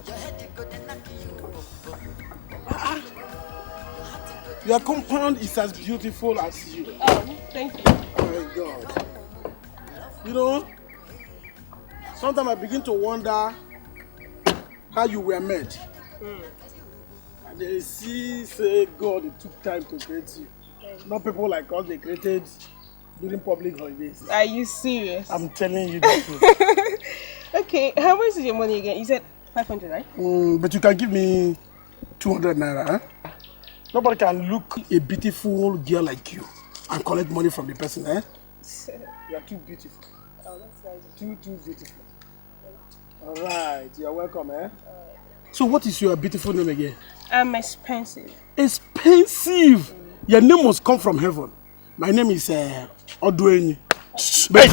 Your head they go they knock you. Your compound is as beautiful as you. Oh, thank you. Oh my God. You know, sometimes I begin to wonder how you were made. And they say God took time to create you. Not people like us they created during public holidays. Are you serious? I'm telling you the truth. Okay, how much is your money again? You said 500, right? But you can give me 200 naira, eh? Nobody can look a beautiful girl like you and collect money from the person, eh? You are too beautiful. Oh, that's nice. Too beautiful. Alright, you're welcome, eh? So what is your beautiful name again? I'm expensive. Expensive? Your name must come from heaven. My name is Odueni. Hey,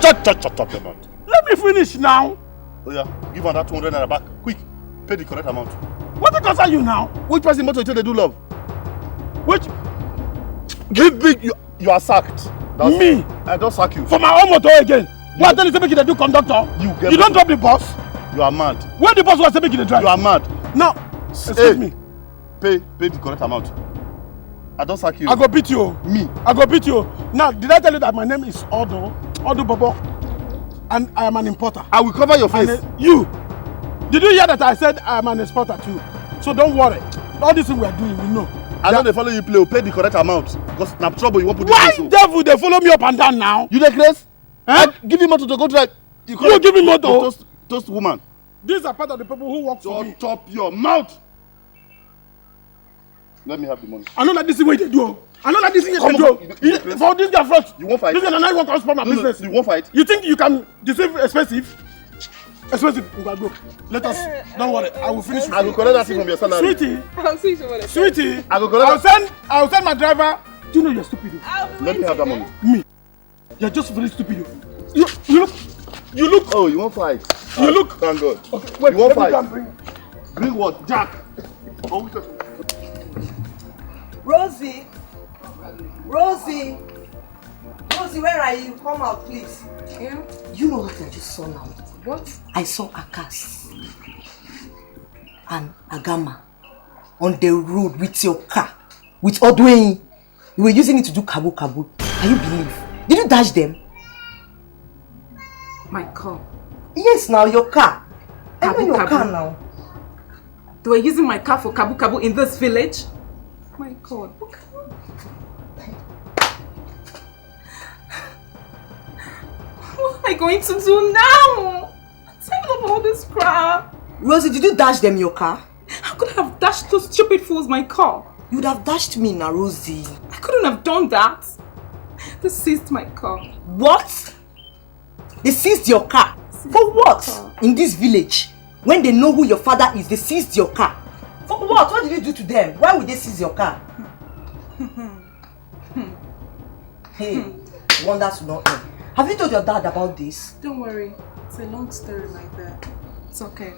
shut your mouth. Let me finish now. Oh yeah, give her that 200 naira back. Quick, pay the correct amount. What concern you now? Which person motor you tell they do love? Which? Give big, you are sacked. That's me? I don't sack you. For my own motor again. You are telling me to do conductor? You don't drop the bus? You are mad. Where the bus was making the drive? You are mad. Now, excuse me. Pay the correct amount. I don't sack you. I go beat you. Me. I go beat you. Now, did I tell you that my name is Odo Bobo? And I am an importer. I will cover your face. You. Did you hear that I said I am an exporter too? So don't worry. All this thing we are doing, we know. I know they follow you play. Pay the correct amount. Because now trouble you won't put the Why face. devil they follow me up and down now? You the grace? Eh? Give him motor to go drive. You give me motor? Toast woman. These are part of the people who work for me. Chop your mouth. Let me have the money. I know that this is what they do. I know that this is what they do. For this guy front. You won't fight. This guy and I work on my business. You won't fight. You think you can deceive expensive? Expensive. Go. Let us. Don't worry. I will finish. I will collect that thing from your salary. Sweetie. I'll see you when Sweetie. I will collect. I'll send my driver. Do you know you're stupid? Let me have that money. Me. You're just very stupid. You look. Oh, you won't fight. You look. Thank God. Okay, wait, you won't let me fight. Bring what? Jack. Oh, Rosie, where are you? Come out, please. Yeah? You know what I just saw now? What? I saw Akas and Agama on the road with your car, with Odwin. You were using it to do kabu. Can you believe? Did you dash them? My car? Yes, now your car. I know your Kabu. car now. They were using my car for kabu in this village? My God. What am I going to do now? I'm tired of all this crap. Rosie, did you dash them your car? How could I have dashed those stupid fools my car? You would have dashed me now, Rosie. I couldn't have done that. They seized my car. What? They seized your car? For what? In this village, when they know who your father is, they seized your car. For what? What did you do to them? Why would they seize your car? Hey, wonders will not end. Have you told your dad about this? Don't worry. It's a long story like that. It's okay.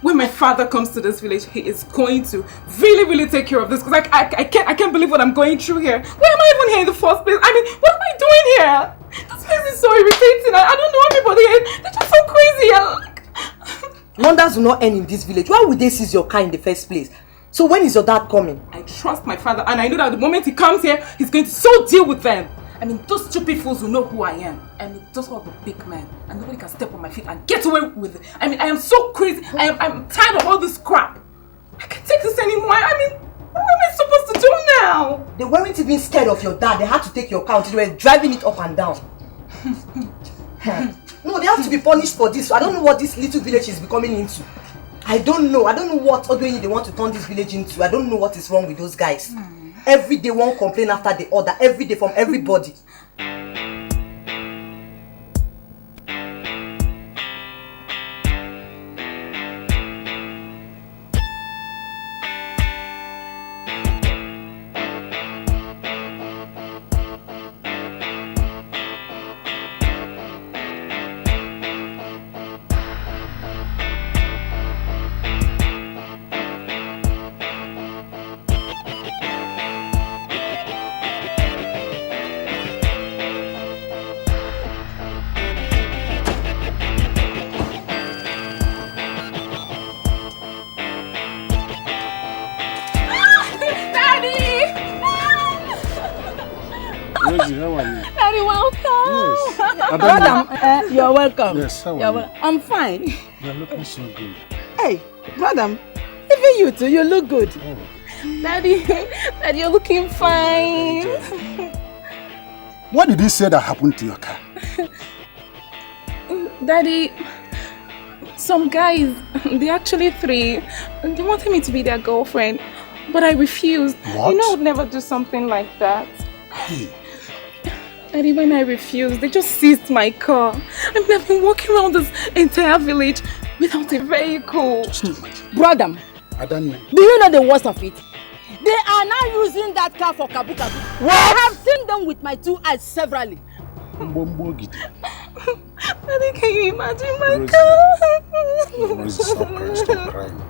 When my father comes to this village, he is going to really take care of this, because I can't believe what I'm going through here. Why am I even here in the first place? I mean, what am I doing here? This place is so irritating. I don't know everybody here. They're just so crazy. Wonders will not end in this village. Why would they seize your car in the first place? So when is your dad coming? I trust my father, and I know that the moment he comes here, he's going to so deal with them. I mean, those stupid fools will know who I am. I mean, just all the big men, and nobody can step on my feet and get away with it. I mean, I am so crazy. I'm tired of all this crap. I can't take this anymore. I mean, what am I supposed to do now? They weren't even scared of your dad. They had to take your car. They were driving it up and down. No, they have to be punished for this. I don't know what this little village is becoming into. I don't know what Oduenyi they want to turn this village into. I don't know what is wrong with those guys. Every day one complaint after the other. Every day from everybody. Very welcome. Yes. Madam, you're welcome. Yes, how are you? I'm fine. You're looking so good. Hey, madam, even you too, you look good. Oh. Daddy, you're looking fine. What did he say that happened to your car? Daddy, some guys, they're actually 3, and they wanted me to be their girlfriend, but I refused. What? You know I would never do something like that. Hey. And even I refused, they just seized my car. I mean, I've been walking around this entire village without a vehicle. Brother, I don't know. do you know the worst of it? They are now using that car for kabu kabu. What? I have seen them with my 2 eyes severally. Daddy, can you imagine my car? Rosie, stop crying, stop crying.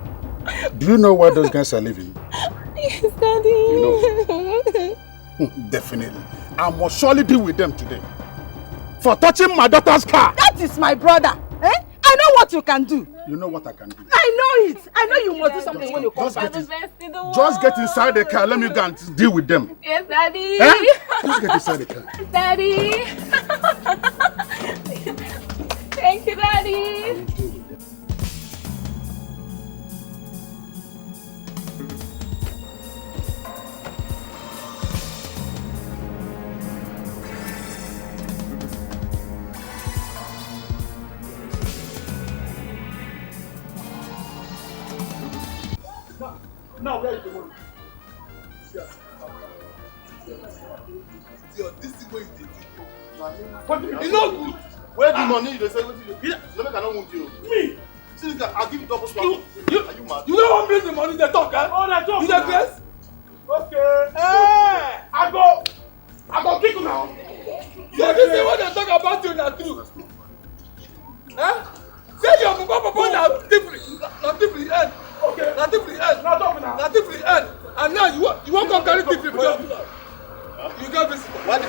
Do you know where those guys are living? Yes, Daddy. You know. Definitely. I must surely deal with them today. For touching my daughter's car. That is my brother. Eh? I know what you can do. You know what I can do. I know it. I know you must do something when you come back. Just get inside the car. Let me go and deal with them. Yes, Daddy. Eh? Just get inside the car. Daddy. Thank you, Daddy. Now, where is the money? This is where you did. You know good. Where the money? They say, what do you do? No, I don't want you. Me? See this guy, I'll give you double swap. Are you mad? You don't want me the money they talk, eh? Oh, they talk. You the best? Okay. Hey! I go kick you now. So this is what they talk about you now too. Huh? Say your papa now different end. Okay. Now different end. Not talking now. Now different end. And now you won't come carry different because you got this. What?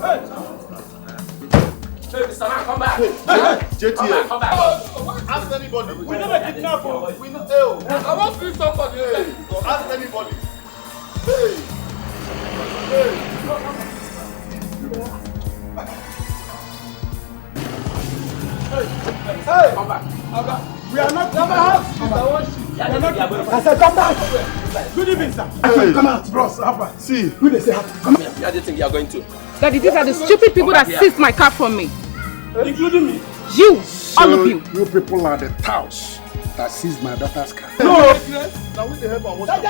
Hey. Hey, Mr. Man, come back. Hey, JT. Come back. Ask anybody. We never kidnap you. We know. I want to see somebody. Hey, ask anybody. Hey. Hey. Hey, come back. We are not coming out. I said, come back. Good evening, sir. Hey. Come out, bros. See. Who they say? Come here. Where do you think you are going to? Daddy, these are the stupid people that seized my car from me. Including me. You, all of you. You people are the touts that seized my daughter's car. No. Now we help and watch out.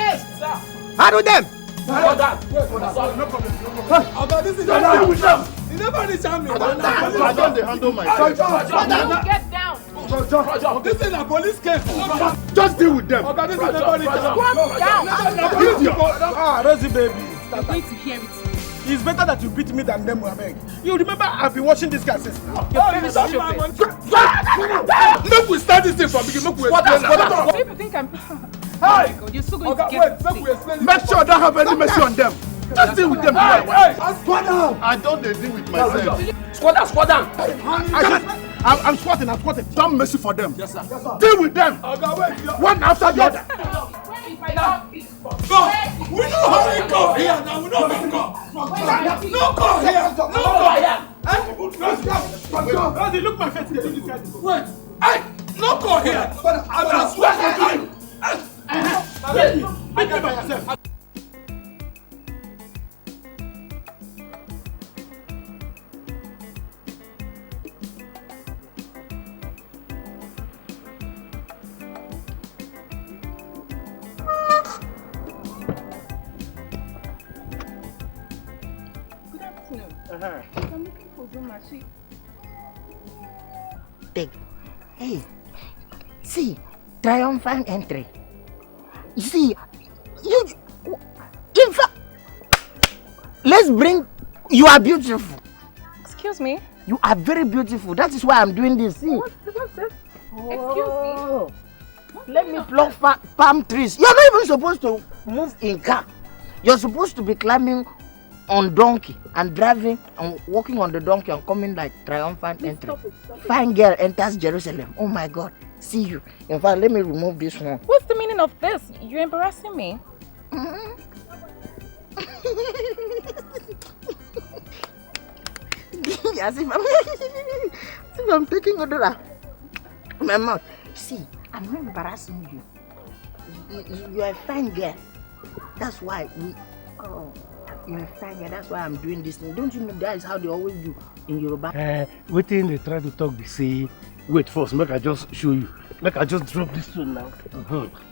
Handle them. No problem. This is not with them. You never reach me. I don't handle myself. Get down. This is a police case. Just deal with them. This is never reach Calm down. Rosie, baby. You're going to hear it. It's better that you beat me than them, Abeg. You remember I've been watching this guy since. You're very stupid. Make we start this thing from beginning. Make we explain. People think I'm... Hey! You're still going to get Make we explain. Make sure I don't have any mercy on them. Just deal with them. Hey! Squad down! I don't deal with myself. Squad down! I I'm squatting. Don't mess it for them. Yes, sir. Deal with them. One after the other. Go! We know how we go here now. We know how we go. No go here. No go here. Look my face. Wait. Hey, no go here. I swear to you. I can by yourself. I'm looking for Zuma. Hey, see, triumphant entry. You see, in fact, let's bring, you are beautiful. Excuse me? You are very beautiful. That is why I'm doing this. See? What's this? Excuse me? Let me pluck palm trees. You're not even supposed to move in car. You're supposed to be climbing on donkey and driving and walking on the donkey and coming like triumphant entry. Stop it. Fine girl enters Jerusalem. Oh my God. See you. In fact, let me remove this one. What's the meaning of this? You're embarrassing me. As if I'm taking order. My mouth. See, I'm not embarrassing you. You're a fine girl. That's why you're a fine girl. That's why I'm doing this thing. Don't you know that is how they always do in Yoruba? Waiting, they try to talk, they say, wait first, make I just show you. Make I just drop this one now.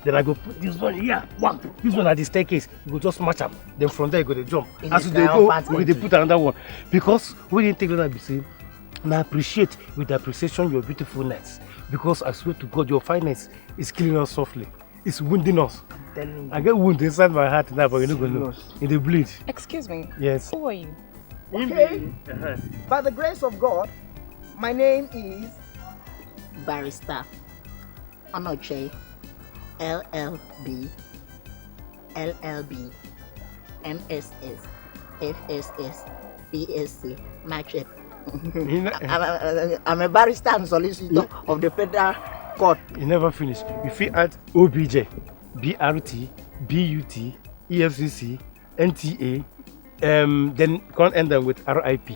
Then I go put this one here. One. This one at the staircase. You go just match them. Then from there you go to jump. As they go, they put another one. Because we didn't take that, be say, and I appreciate with appreciation your beautifulness. Because I swear to God, your fineness is killing us softly. It's wounding us. I get wound inside my heart now, but you're not going to know. In the bleed. Excuse me. Yes. Who are you? Okay. By the grace of God, my name is Barrister Onojie, LLB, LLB, MSS, FSS, BSc, Matchet. I'm a barrister and solicitor of the federal court. You never finish. If you add OBJ, BRT, BUT, EFCC, NTA, then can't end them with RIP.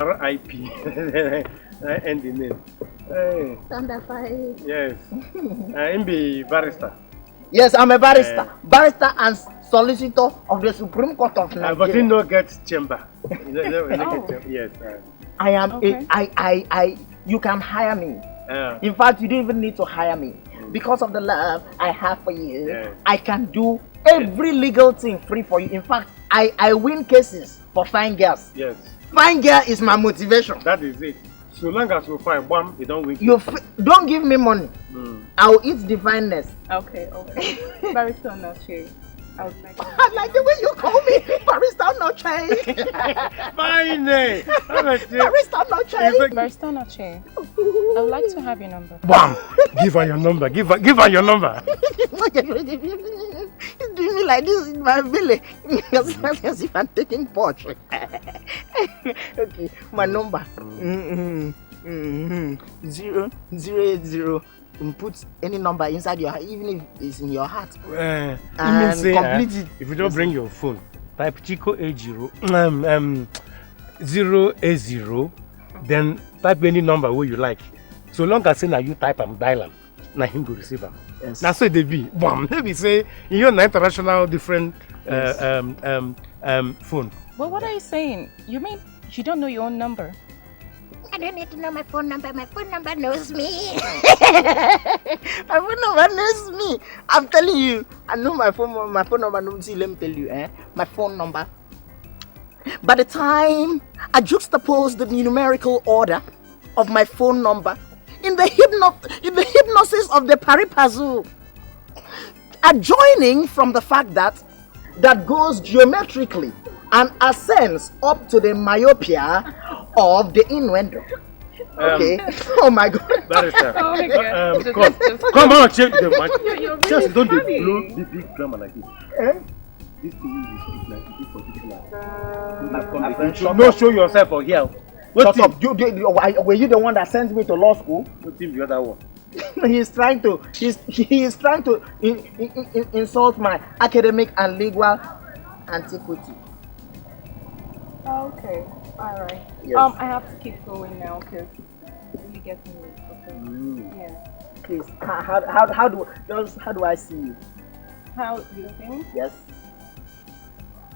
RIP. I end the name. Hey. Yes. I'm a barrister. Yes, I'm a barrister. Barrister and solicitor of the Supreme Court of Nigeria. But you don't get chamber. You don't get chamber. Yes. I am you can hire me. In fact, you don't even need to hire me. Because of the love I have for you, I can do every legal thing free for you. In fact, I win cases for fine girls. Yes. Fine girl is my motivation. That is it. So long as you find one, you don't win. Don't give me money. I'll eat the fineness. Okay. Barrister Onojie. I would like I like the way you call me. Barrister Onojie. Fine. Barrister Onojie. Barrister Onojie. I would like to have your number. Bam! Give her your number. Give her your number. It's doing me like this in my village. As if I'm taking porch. Okay, my number. 080. Put any number inside your heart, even if it's in your heart. And say, complete it. If you don't bring your phone, type Chico 080, then type any number where you like. So long as say now you type and dial them, now him go receive them. Yes. That's why they be. Bam. Maybe say in your international different phone. Well, what are you saying? You mean you don't know your own number? I don't need to know my phone number. My phone number knows me. My phone number knows me. I'm telling you. I know my phone number knows me. Let me tell you, my phone number. By the time I juxtapose the numerical order of my phone number in the hypnosis of the pari-passu, adjoining from the fact that goes geometrically and ascends up to the myopia of the innuendo. Okay. Oh my God. Barrister. Oh my God. Come on, check the mic. Just don't blow the big drama like this. This thing you speak like this for this life. No, show yourself for here. Shut up. Were you the one that sent me to law school? What team the other one? He's trying to insult my academic and legal antiquity. Okay, all right. Yes. I have to keep going now because it's really getting late. Okay. Yeah. Please, how do I see you? How do you think? Yes.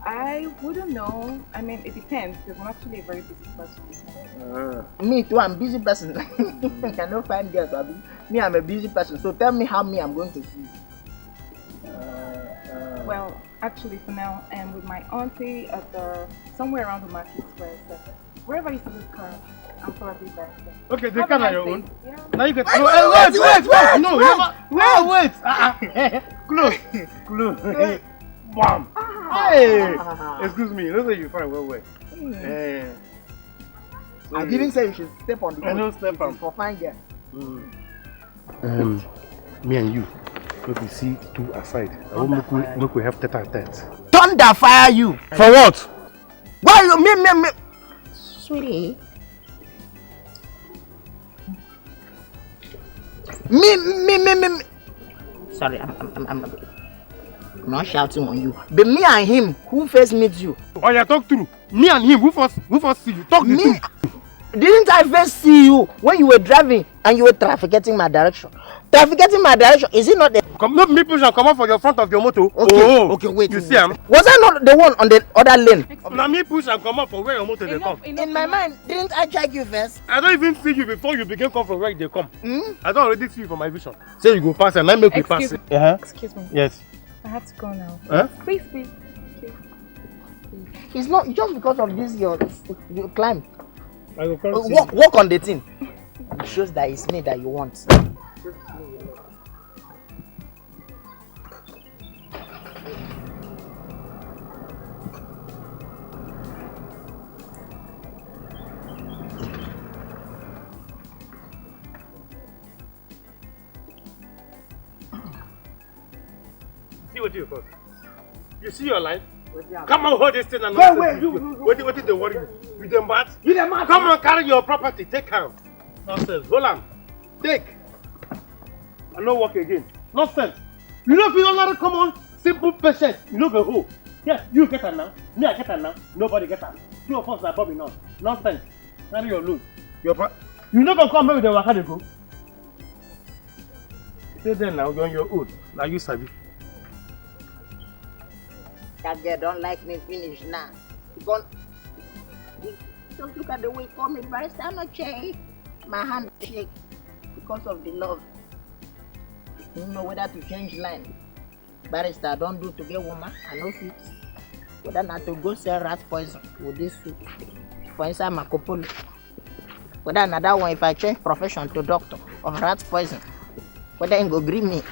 I wouldn't know. I mean, it depends because I'm actually a very busy person. Me too, I'm a busy person. I cannot find girls. Me, I'm a busy person. So tell me how I'm going to see. Well, actually, for now, I'm with my auntie at somewhere around the market square. So wherever you see this car, I'm probably back there. Okay, the car on your own. Yeah. Now you get. Wait! No, close. Bam. Hey, excuse me. Don't say you find well. I didn't say you should step on the I don't step on. for fine girl. Me and you, we see two aside. I will make we have tete-a-tete. Thunder fire you. For what? Why you me? Sweetie. Me. Sorry, I'm not shouting on you. But me and him, who first meet you? Oh, you talk through. Me and him, who first see you? Talk the truth. Didn't I first see you when you were driving and you were trafficating my direction? Trafficating my direction, is it not the... Not me push and come out for your front of your motor. Okay, wait. You see him? Was I not the one on the other lane? Now me push and come out for where your motor they come. In my mind, didn't I check you first? I don't even see you before you begin come from where they come. I don't already see you from my vision. Say you go pass and I make you pass. Excuse me. Yes. I have to go now. Huh? Please. It's not just because of this you climb. I will come walk on the thing. It shows that it's me that you want. See what you first. You see your life? Come on, hold this thing and not what did they worry you? You them bad? Come on, carry your property, take him. Nonsense. Hold on. Take. And no work again. Nonsense. You know if you don't come on, simple patient, you know the whole. Yes, you get her now. Me, I get her now. Nobody get her. Two of us are Bobby now. Nonsense. Carry your load. You know gonna come here with the waka they go. Stay there now, you're on your own. Now you sabi. That girl don't like me finish now. Just look at the way you call me, barrister. I'm not changed. My hand shake because of the love. You don't know whether to change line. Barrister, don't do to get woman. I know fit. Whether not to go sell rat poison with this soup. For inside Marco Polo. Whether another one, if I change profession to doctor of rat poison, whether it go agree me.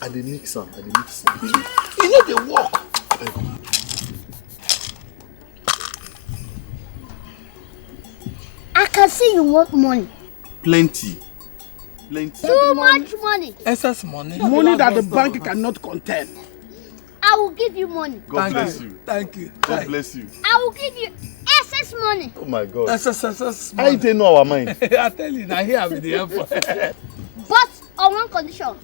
I dey mix am. You know dey work. I can see you want money. Plenty. Too much money. Excess money. Money that the bank cannot contain. I will give you money. God bless you. Thank you. God bless you. I will give you excess money. Oh my God. Excess money. How they know our mind? I tell you, now here I'm in the airport. But on one condition.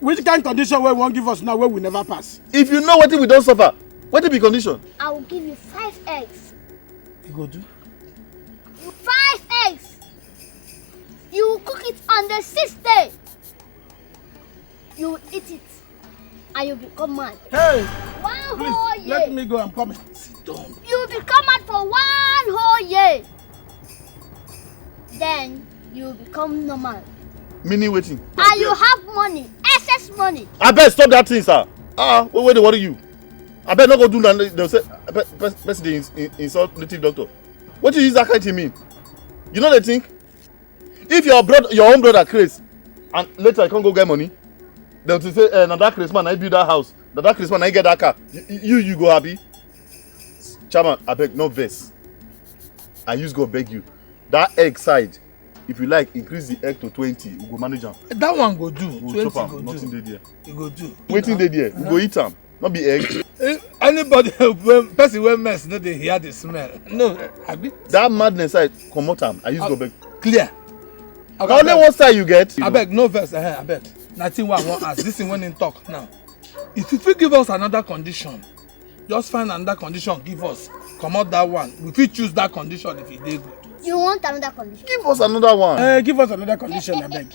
Which kind of condition we won't give us now where we never pass? If you know what we don't suffer, what be condition? I will give you 5 eggs. You go do? 5 eggs. You will cook it on the 6th day. You will eat it. And you become mad. Hey! One Please, whole year. let me go, I'm coming. Sit down. You will become mad for 1 whole year. Then you will become normal. Meaning waiting. And you have money, excess money. I bet stop that thing, sir. Wait, what are you? I bet not go do that. They'll say, person they insult native doctor. What do you use that kind of mean? You know the thing? If your own brother crazy, and later you can't go get money, they'll say, now that crazy man, I build that house. Now that crazy man, I get that car. You go happy. Chairman, I beg, no verse. I use go beg you. That egg side, if you like, increase the egg to 20, we go manage them. That one go do. We'll chop them. Nothing dey there. You go do. Waiting dey there. We go eat them. Not be egg. Anybody, person wey mess, no dey hear the smell. No, abi. That madness side, comot am. I use go beg. Clear. Na only one side you get. Abeg, no vex. Abeg. Nothing wey I wan ask. This thing when him talk now. If you fit give us another condition, just find another condition, give us. Comot that one. We fit choose that condition if e dey good. You want another condition? Give us another one. Give us another condition, abeg.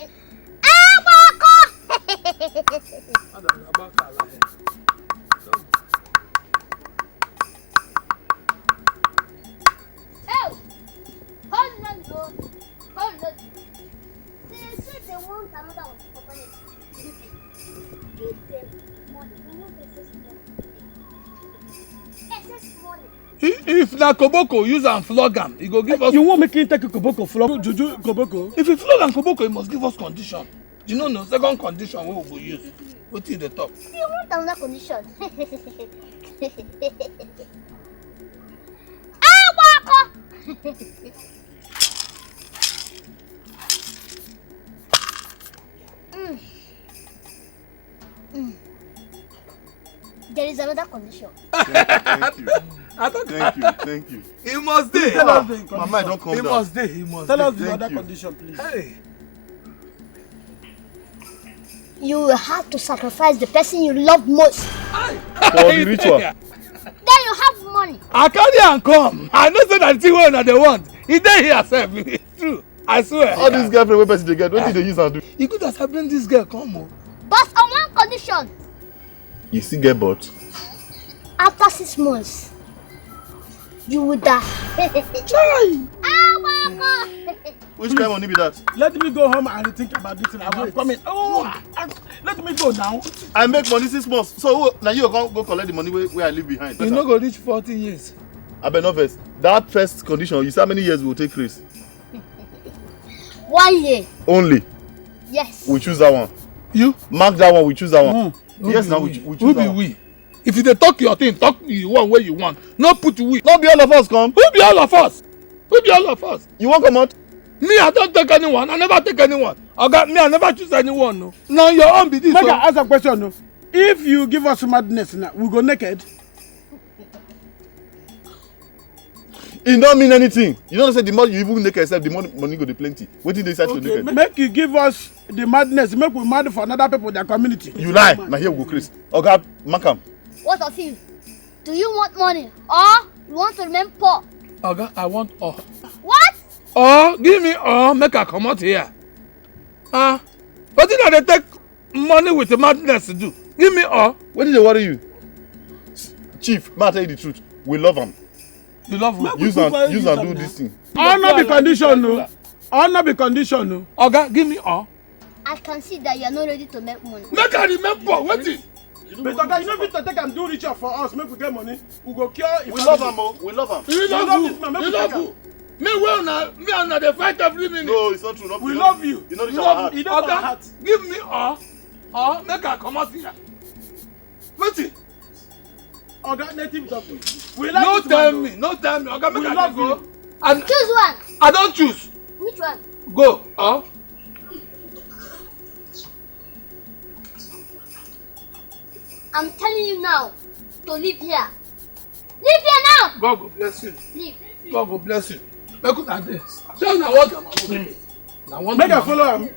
If na koboko use am flog am, he go give us. You wan make him take a koboko flog juju koboko? If he flog am koboko, he must give us condition. You know no second condition wey we go use. Wetin dey talk? You want another condition? There is another condition. Thank you. Thank you. He must dey. My mind don't come down. He must dey. Tell us the other condition, please. Hey. You will have to sacrifice the person you love most. For the ritual. Then you have money. I carry am come. I know say that thing wey una dey want. E dey here sef. True. I swear. All these girlfriend wey person dey get, wetin dey use am do? E good as I bring this girl come o. But on one condition. You still get bought? After 6 months, you will die. Which kind of money be that? Let me go home and think about this thing. I'm coming. Let me go now. I make money 6 months. So now you go collect the money where I leave behind. You no go reach 40 years. I bet no first. That first condition, you see how many years we will take place? 1 year. Only. Yes. We choose that one. You? Mark that one, we choose that one. Yes, now we choose Who that be one. we? If you dey talk your thing, talk the one where you want. No put we. Not be all of us come. Who be all of us? Who be all of us? You won't come out? Me, I don't take anyone. I never take anyone. Me, I never choose anyone. No. Now your own be this. Make I ask a question. No. If you give us madness now, we go naked. It don't mean anything. You don't say the more you even naked yourself, the more money go dey plenty. What did they say to naked? Make you give us the madness. Make we mad for another people, their community. You lie. Now here we go, Chris. Okay, Makam. What of you? Do you want money or you want to remain poor? Okay, I want all. What? Give me all. Make I come out here. But then they take money with the madness to do. Give me all. What did they worry you? Chief, may I tell you the truth? We love him. You love who? Use and do this thing. All not be condition, no. All not be condition, no. Okay, give me all. I can see that you are not ready to make money. Make I remember. What is? But okay, you know if to take and do ritual for us, make we get money. We go cure. We love him, oh. We love him. You love who? You love who? Me and they fight every minute. No, it's not true. We love you. You know this our heart. Okay, give me all. Make I come out here. Wetin? Oga native doctor. No tell me. Okay, make I go. And choose one. I don't choose. Which one? Go. I'm telling you now to live here. Live here now. God go bless you. Live. God go bless you. Make una dey. Tell na what. Make I follow am.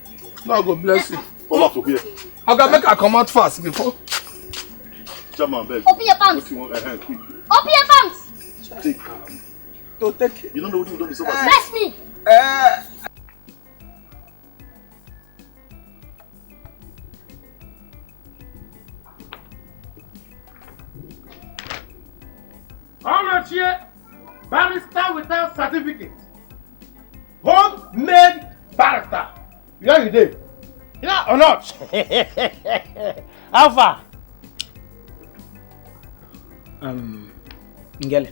God go bless you. Follow up to here. Okay, make I come out fast before. Chairman, beg. Open your pants. What you want? Quick. Open your pants. Take. Don't take it. You don't know what you don't be so much. Bless me. Onojie, barrister without certificate. Homemade barrister. Where you dey? Yeah or not? Alpha. Ngele.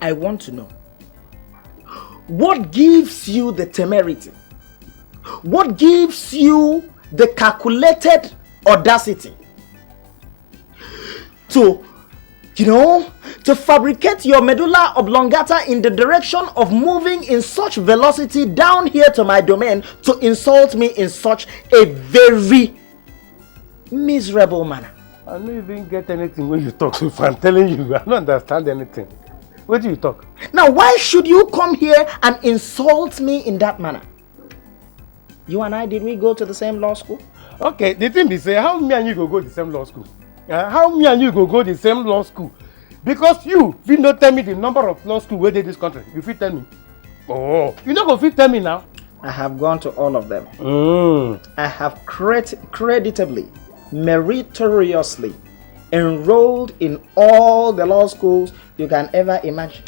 I want to know, what gives you the temerity? What gives you the calculated audacity to, to fabricate your medulla oblongata in the direction of moving in such velocity down here to my domain to insult me in such a very miserable manner? I don't even get anything when you talk. If I'm telling you, I don't understand anything. What do you talk? Now, why should you come here and insult me in that manner? You and I, did we go to the same law school? Okay, the thing is, how me and you go the same law school? How me and you go the same law school? Because you not tell me the number of law school where they this country. You fit tell me. Oh, you not go fit tell me now. I have gone to all of them. I have creditably, meritoriously enrolled in all the law schools you can ever imagine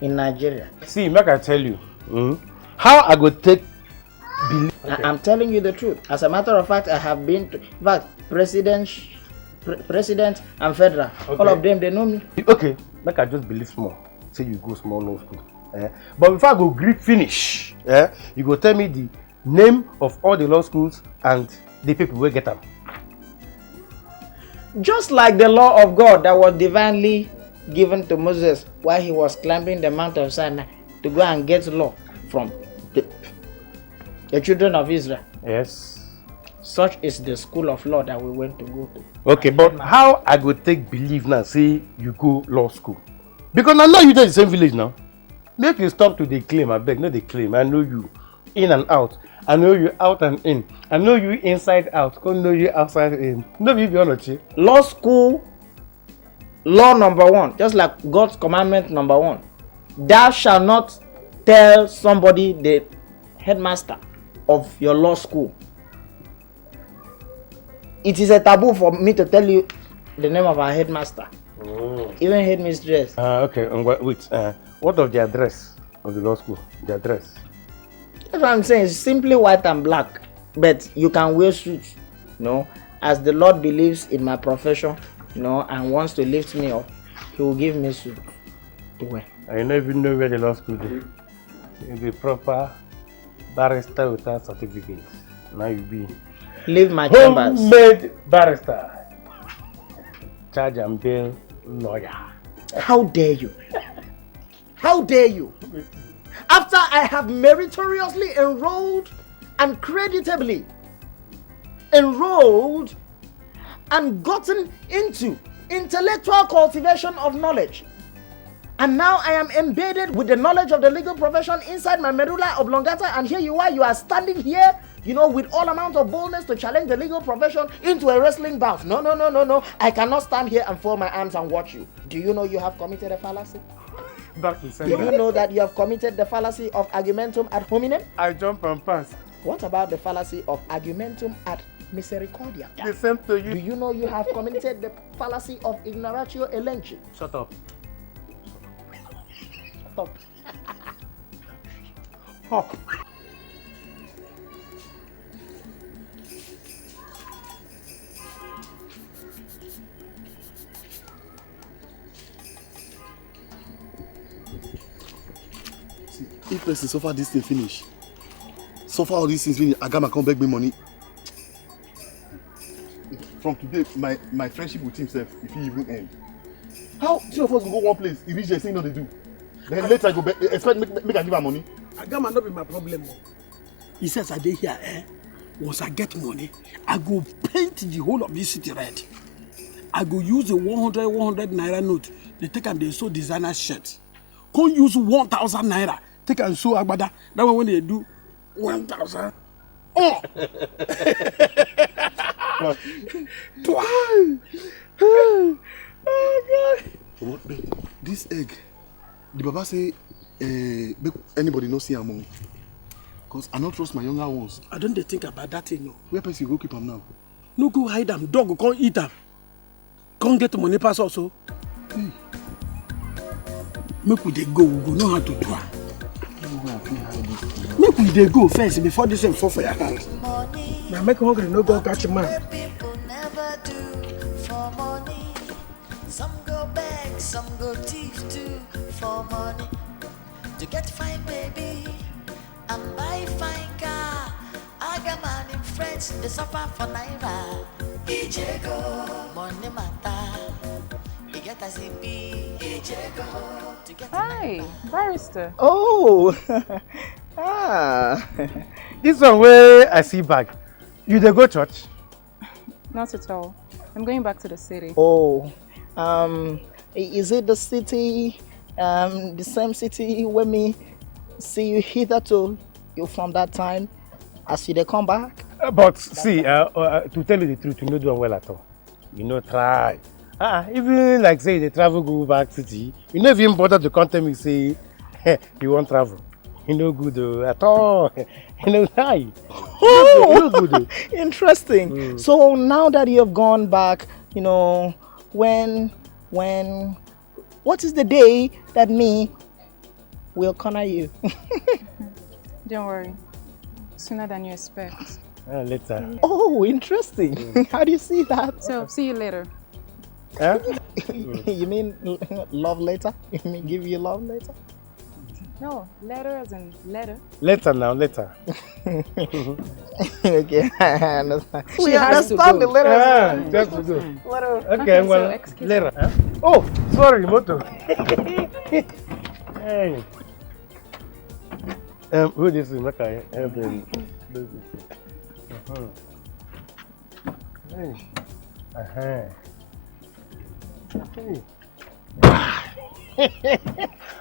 in Nigeria. See, make I tell you, how I go take believe. Okay. I'm telling you the truth. As a matter of fact, I have been to, in fact, president and federal. Okay. All of them, they know me. Okay, make I just believe small. Say you go small law school. But before I go Greek finish, you go tell me the name of all the law schools and the people who get them. Just like the law of God that was divinely given to Moses while he was climbing the Mount of Sinai to go and get law from the children of Israel. Yes. Such is the school of law that we went to go to. Okay, but how I go take believe now, say you go law school? Because I know you in the same village now. Make you stop to the claim, I beg, not the claim. I know you in and out. I know you out and in. I know you inside out. I know you outside in. No, be Onojie. Law school, law number 1, just like God's commandment number 1. Thou shalt not tell somebody, the headmaster of your law school. It is a taboo for me to tell you the name of our headmaster. Even headmistress. Okay, wait. What of the address of the law school? The address? That's what I'm saying. It's simply white and black. But you can wear suits, as the Lord believes in my profession, and wants to lift me up, He will give me suit to wear. I don't even know where the law school is. You'll be proper barrister without certificate. Now you be leave my chambers. Homemade barrister. Charge and bail lawyer. How dare you? How dare you? After I have meritoriously enrolled and creditably enrolled and gotten into intellectual cultivation of knowledge, and now I am embedded with the knowledge of the legal profession inside my medulla oblongata, and here you are standing here, with all amount of boldness to challenge the legal profession into a wrestling bout. No. I cannot stand here and fold my arms and watch you. Do you know you have committed a fallacy? Do you know that you have committed the fallacy of argumentum ad hominem? I jump and pass. What about the fallacy of argumentum ad misericordia? The same to you. Do you know you have committed the fallacy of ignoratio elenchi? Shut up. Shut up. Oh. If person suffer this thing finish, suffer all these things when Agama come beg me money. From today, my friendship with himself, if he even end. How 2 of us will go one place, he reach there saying no they do. Then later I go back, expect make I give her money. Agama not be my problem. He says I dey here, once I get money, I go paint the whole of this city red. I go use the 100 naira note. They take and they sew designer shirt. Can't use 1,000 naira. Take and sew agbada. That one when they do 1,000. Oh! Oh God! This egg, the Baba say, make anybody no see among. Cause I don't trust my younger ones. I don't think about that thing. No. Where person go keep them now? No go hide them. Dog can't eat them. Can't get money pass also. Make we dey go. We go know how to do it. Make we dey go first before this thing fall for your hand. Now make hungry, no go catch a man. Never do for money. Some go beg, some go thief too for money. To get fine baby and buy fine car. I got man in French, they suffer for naira. Ijego, money matter. You get as it be. Ijego. Hi, barrister. Oh, this one where I see back. You dey go church? Not at all. I'm going back to the city. Oh, is it the city, the same city where me see you hitherto, you from that time, as you dey come back? But see, to tell you the truth, you no do well at all. You know, try. Even like say they travel go back city, you never even bother to contact me say you won't travel. You know good at all. You know hi. Oh, you know good. Interesting. So now that you have gone back, you know, what is the day that me will corner you? Don't worry. Sooner than you expect. Later. Oh, interesting. How do you see that? So, see you later. Huh? You mean love later? You mean give you love later? No, letter as in letter. Later now, later. Okay, I understand. She has to go. The letter. Yeah, just to go. Okay, well, so excuse later. Huh? Oh, sorry, moto. Hey. Who this is? Okay,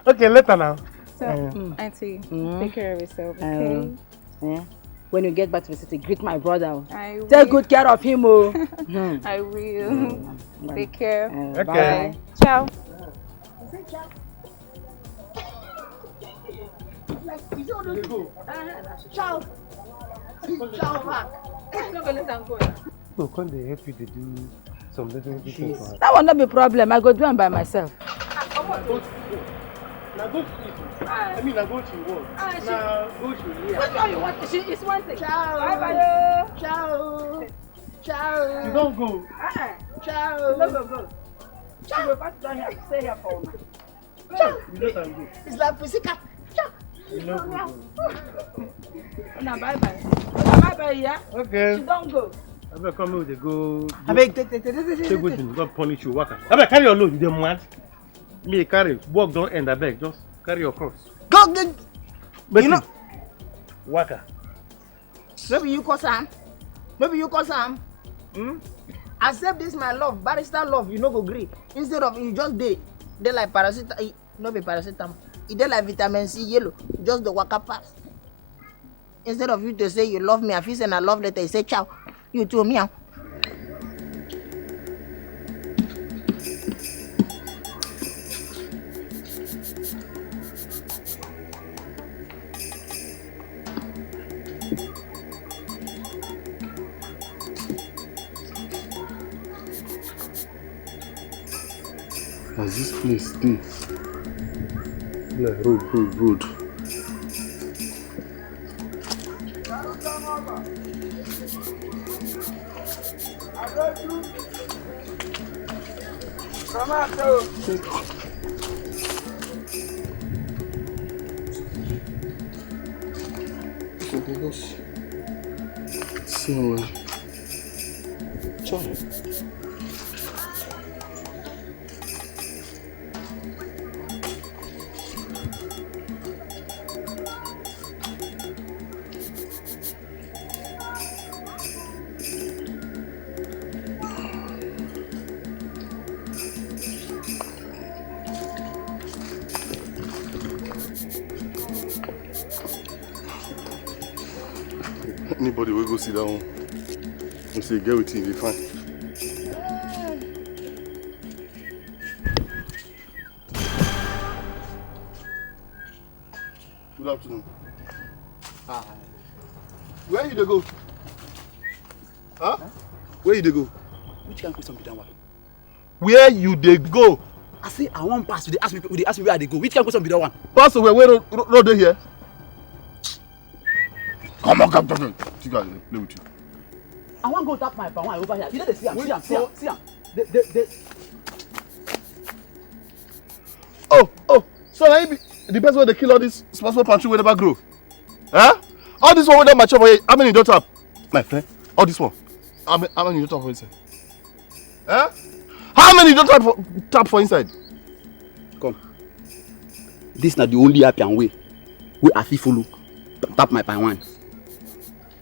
okay, later now. So, Auntie, take care of yourself, okay? Yeah. When you get back to the city, greet my brother. I will. Take good care of him, oh. I will. Take care. Okay. Bye. Ciao. Ciao. Ciao, Mark. So, can they help you to do some little things for her? That will not be a problem. I go do them by myself. Now go to I mean, I go to work. Now go to here. Which one you want? It's one thing. Ciao. Bye-bye. Ciao. Ciao. You don't go. Ciao. No, go. Ciao. You go back down here. Stay here for me. Ciao. You don't go. It's like physical. Ciao. You don't go. Now, bye-bye. Bye-bye, yeah? Okay. You don't go. I better come with the go. I beg, take good thing. God punish you, worker. I better carry your load. You dey mad? Me carry. Work don't end. I beg. Just carry your cross. Go, go. You know. Worker. Maybe you call Sam. Accept this my love, barrister love. You no go agree. Instead of you just dey like paracetamol. No be paracetamol. It dey like vitamin C yellow. Just the waka pass. Instead of you to say you love me, I feel say I love letter. You say ciao. You too, meow. As this place dey? Like road. Anybody will go sit down and say, get with it, fine. Good afternoon. Where you dey go? Huh? Where you dey go? Which kind of question be that one? Where you dey go? I say I wan pass. They ask me where I dey go. Which kind of question be that one? Pass over where road dey here? You guys play with you. I want to go tap my power over here. You know they see him. See him. Oh, so now the best way they kill all this small pantry will never grow. Huh? All this one with them mature for how many don't tap? My friend, all this one. How many don't tap for inside? Huh? How many don't tap for inside? Come. This is not the only happy way. We have to follow. Tap my pine one.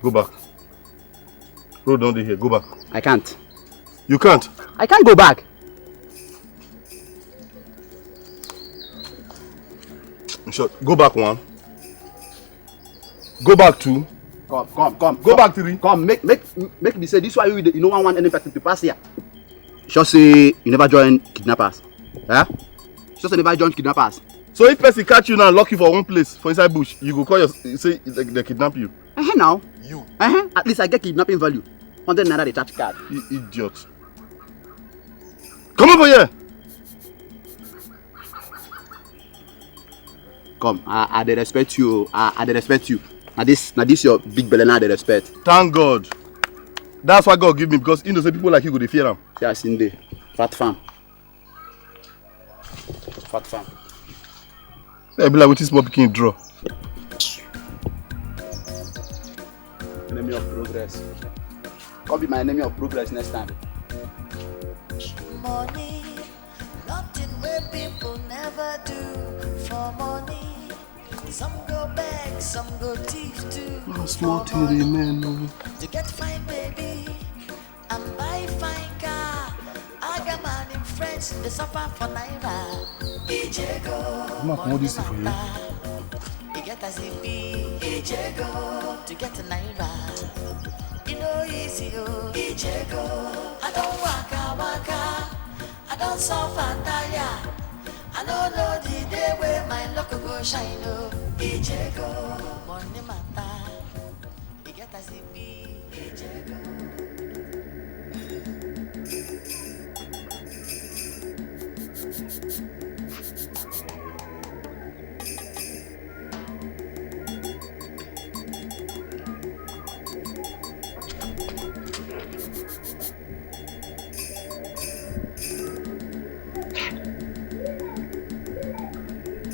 Go back. Road down here. Go back. I can't. You can't? I can't go back. Sure. Go back 1. Go back 2. Come. Go back 3. Come. Make me say this why you no one want any person to pass here. Just say you never join kidnappers. Huh? Just say never join kidnappers. So if person catch you now and lock you for one place for inside bush, you go call say they kidnap you. Now. You. At least I get kidnapping value. 100 naira the charge card. You idiot. Come over here. Come, I dey respect you. I dey respect you. Now this your big belly now they respect. Thank God. That's what God give me because you know say people like you go dey fear him. Yes, indeed. Fat farm. I be like with this small pikin draw. Enemy of progress. Come be my enemy of progress next time. Money, nothing where people never do for money. Some go beg, some go thief too. No small thing remain. To get fine baby and buy fine car. I got man in French, they suffer for naira. I'm not going this for you. You get as it be, to get a naira. You know easy, I don't waka, I don't suffer tire. I don't know the day where my luck go shine. Money matter, you get as it be,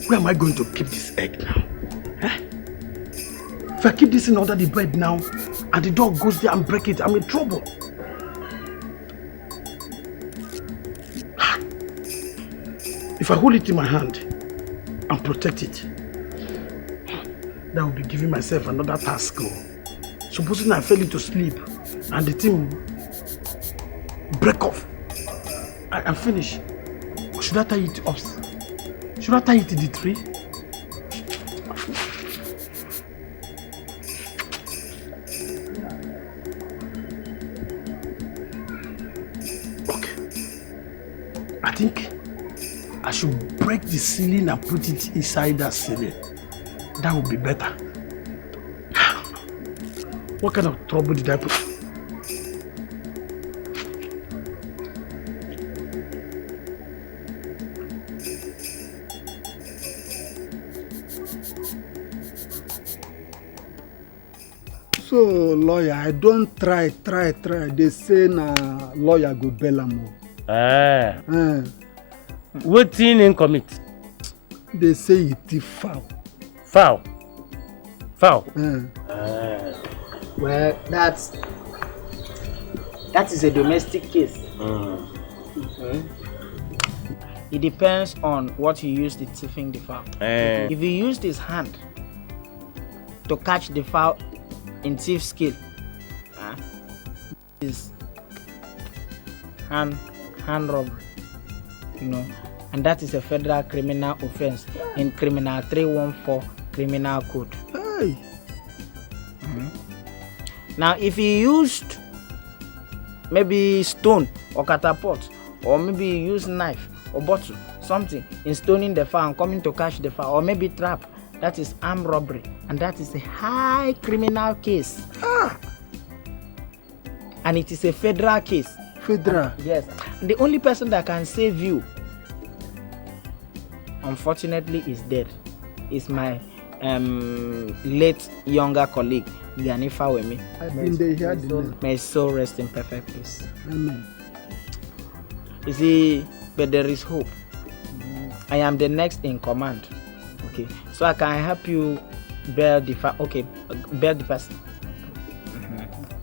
Where am I going to keep this egg now? Huh? If I keep this in under the bed now, and the dog goes there and break it, I'm in trouble. If I hold it in my hand and protect it, that will be giving myself another task. Supposing I fell into sleep and the thing will break off, I'm finished. Should I tie it up? Should I tie it to the tree? Okay. I think I should break the ceiling and put it inside that ceiling. That would be better. What kind of trouble did I put? So lawyer, I don't try. They say na lawyer go bail am. Wetin him commit? They say he thief fowl. Fowl. Well, that is a domestic case. It depends on what he used in thieving the fowl. If he used his hand to catch the fowl in thief skill, is hand robbery, and that is a federal criminal offense in criminal 314 criminal code. Hey. Now if he used maybe stone or catapult, or maybe he used knife or bottle, something in stoning the fowl and coming to catch the fowl, or maybe trap, that is armed robbery, and that is a high criminal case. And it is a federal case. Federal? Yes. The only person that can save you, unfortunately, is dead. Is my late younger colleague, Ganifa Wemi. I've been there, hear the name. May his soul rest in perfect peace. Amen. You see, but there is hope. I am the next in command. Okay, so I can help you bear the bear the person.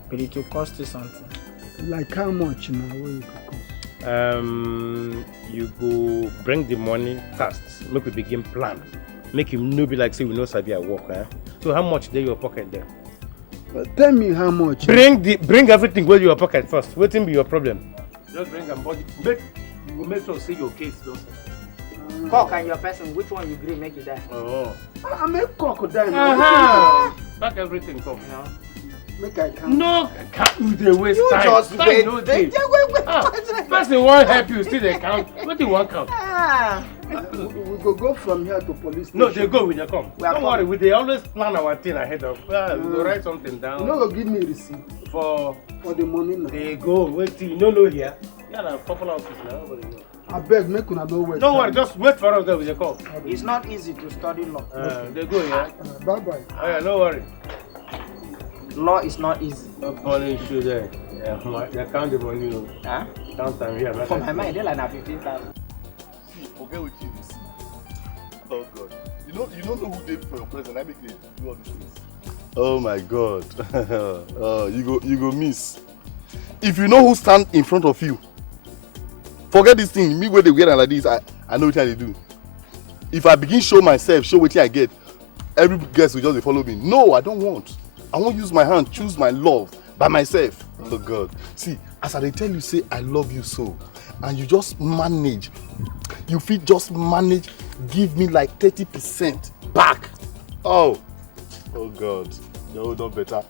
But it will cost you something. Like how much now? What you cost? You go bring the money first. Make we begin plan. Make him no be like say we no sabi at work. So how much dey your pocket there? Tell me how much. Bring everything where your pocket first. Wetin be your problem? Just bring them body. Make sure say your case don't. Cock and your person, which one you agree make it die? Oh. I make cock die. Back everything come. No. Make I come. No, can't you waste you time. Just time wait. No day. Person won't help you. Still they count. What do you want count? We go from here to police station. No, they go when they come. Don't worry, they always plan our thing ahead of. We go write something down. You no go give me receipt for the money now. They go. Wait till you no know here. Yeah, a popular office now. Nobody know. I beg, make una no wait. Don't worry, just wait for us there with the call. It's not easy to study law. They go, yeah? Bye bye. Oh, yeah, no worry. Law is not easy. No punish you there. Yeah, they count the money. Huh? Count time here. For my mind, they're like 15,000. Forget what you see. Oh God. You don't know who did for your present. I make you do all these things. Oh my God. You go miss. If you know who stand in front of you, forget this thing. Me where they wear like this, I know what I do. If I begin show myself, show what I get, every guest will just follow me. No, I don't want. I won't use my hand, choose my love by myself. Oh God. See, as I tell you, say I love you so, and you just manage. You feel just manage, give me like 30% back. Oh God. No, not better.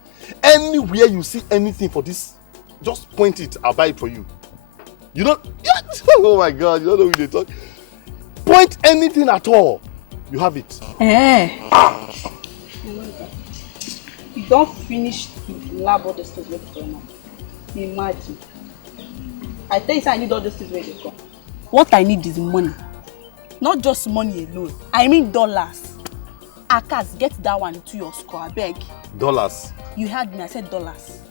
Anywhere you see anything for this, just point it, I'll buy it for you. You don't, oh my God, you don't know what they talk. Point anything at all, you have it. You don't finish the lab all the things with your mouth. Imagine. I tell you, I need all those things where they come. What I need is money. Not just money alone. I mean dollars. Akas, get that one into your score, I beg. Dollars. You heard me, I said dollars.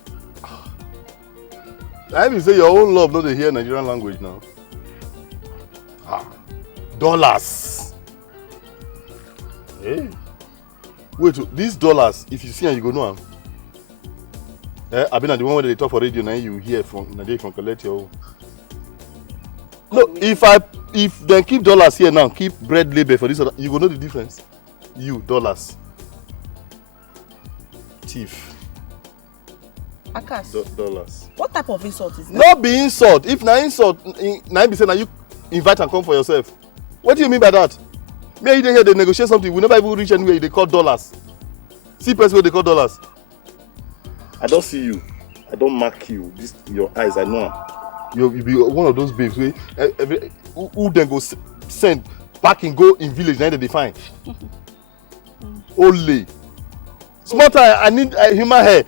I mean, say your own love, not to hear Nigerian language now. Dollars. Hey. Wait, these dollars, if you see and you go know them. I've been at the one where they talk for radio now, you hear from Nigeria from Collateral. No, if they keep dollars here now, keep bread label for this, you go know the difference. You, dollars. Thief. Akas. Dollars. What type of insult is that? Not be insult. If na insult, na be say na you invite and come for yourself. What do you mean by that? Me and you dey here, they negotiate something. We never even reach anywhere. They call dollars. See person where they call dollars. I don't see you. I don't mark you. This your eyes. I know. You be one of those babes where who then go send back and go in village. Now they find. Only. Small time. I need human hair,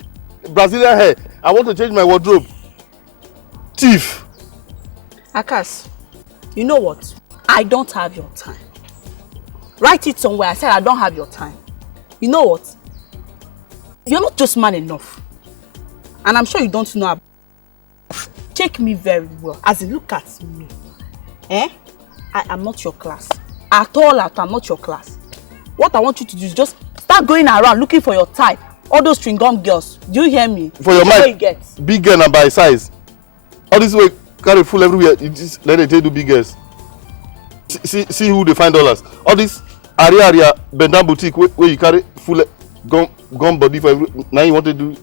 Brazilian hair. I want to change my wardrobe. Thief. Akas, you know what? I don't have your time. Write it somewhere. I said I don't have your time. You know what? You're not just man enough. And I'm sure you don't know about. Take me very well. As in, look at me. I am not your class. At all, I'm not your class. What I want you to do is just start going around looking for your type. All those string gum girls. Do you hear me? For your mind, big girl and by size. All this way carry full everywhere. You just let them do big girls. See who they find dollars. All this area bend boutique where you carry full gum body for every. Now you want to do.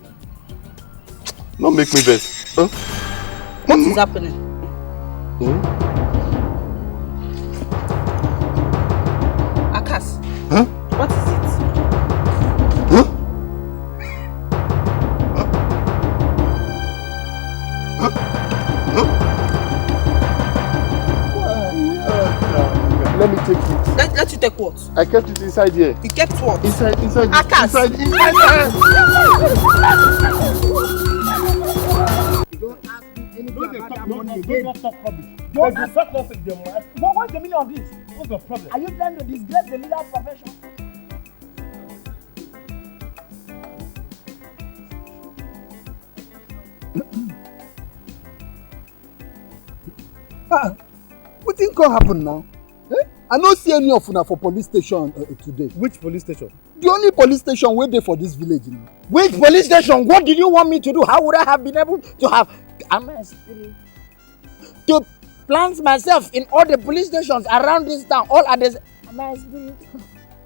Not make me vex. Huh? What is happening? Akas. Huh? What is it? Huh? Let me take it. Let you take what? I kept it inside here. You kept what? Inside. Akas. Inside. What's the meaning of this? What's the problem? Are you trying to disgrace the leader profession? What thing can happen now? I don't see any of una for police station today. Which police station? The only police station where they for this village now. Which police station? What did you want me to do? How would I have been able to have to plant myself in all the police stations around this town? All at the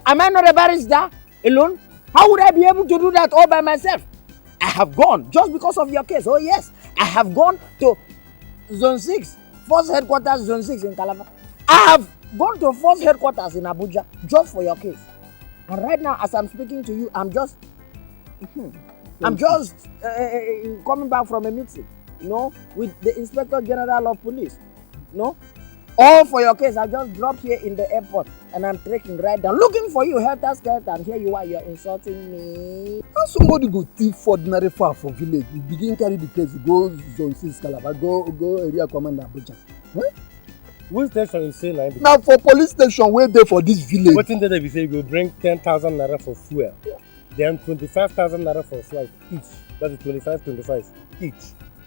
am I not a barrister alone? How would I be able to do that all by myself? I have gone just because of your case. Oh yes, I have gone to Zone 6, Force Headquarters Zone 6 in Calabar. I have gone to Force Headquarters in Abuja just for your case. And right now, as I'm speaking to you, I'm just coming back from a meeting, with the Inspector General of Police, all for your case. I just dropped here in the airport and I'm trekking right down, looking for you, helter-skelter, and here you are, you're insulting me. How somebody go thief ordinary far for village? You begin carry the case, go Zone 6 Calabar, go area commander Abuja. Which station you say now? Now for police station where they for this village. What in there they say you go bring 10,000 naira for fuel, then 25,000 naira for flight each. That is 25 each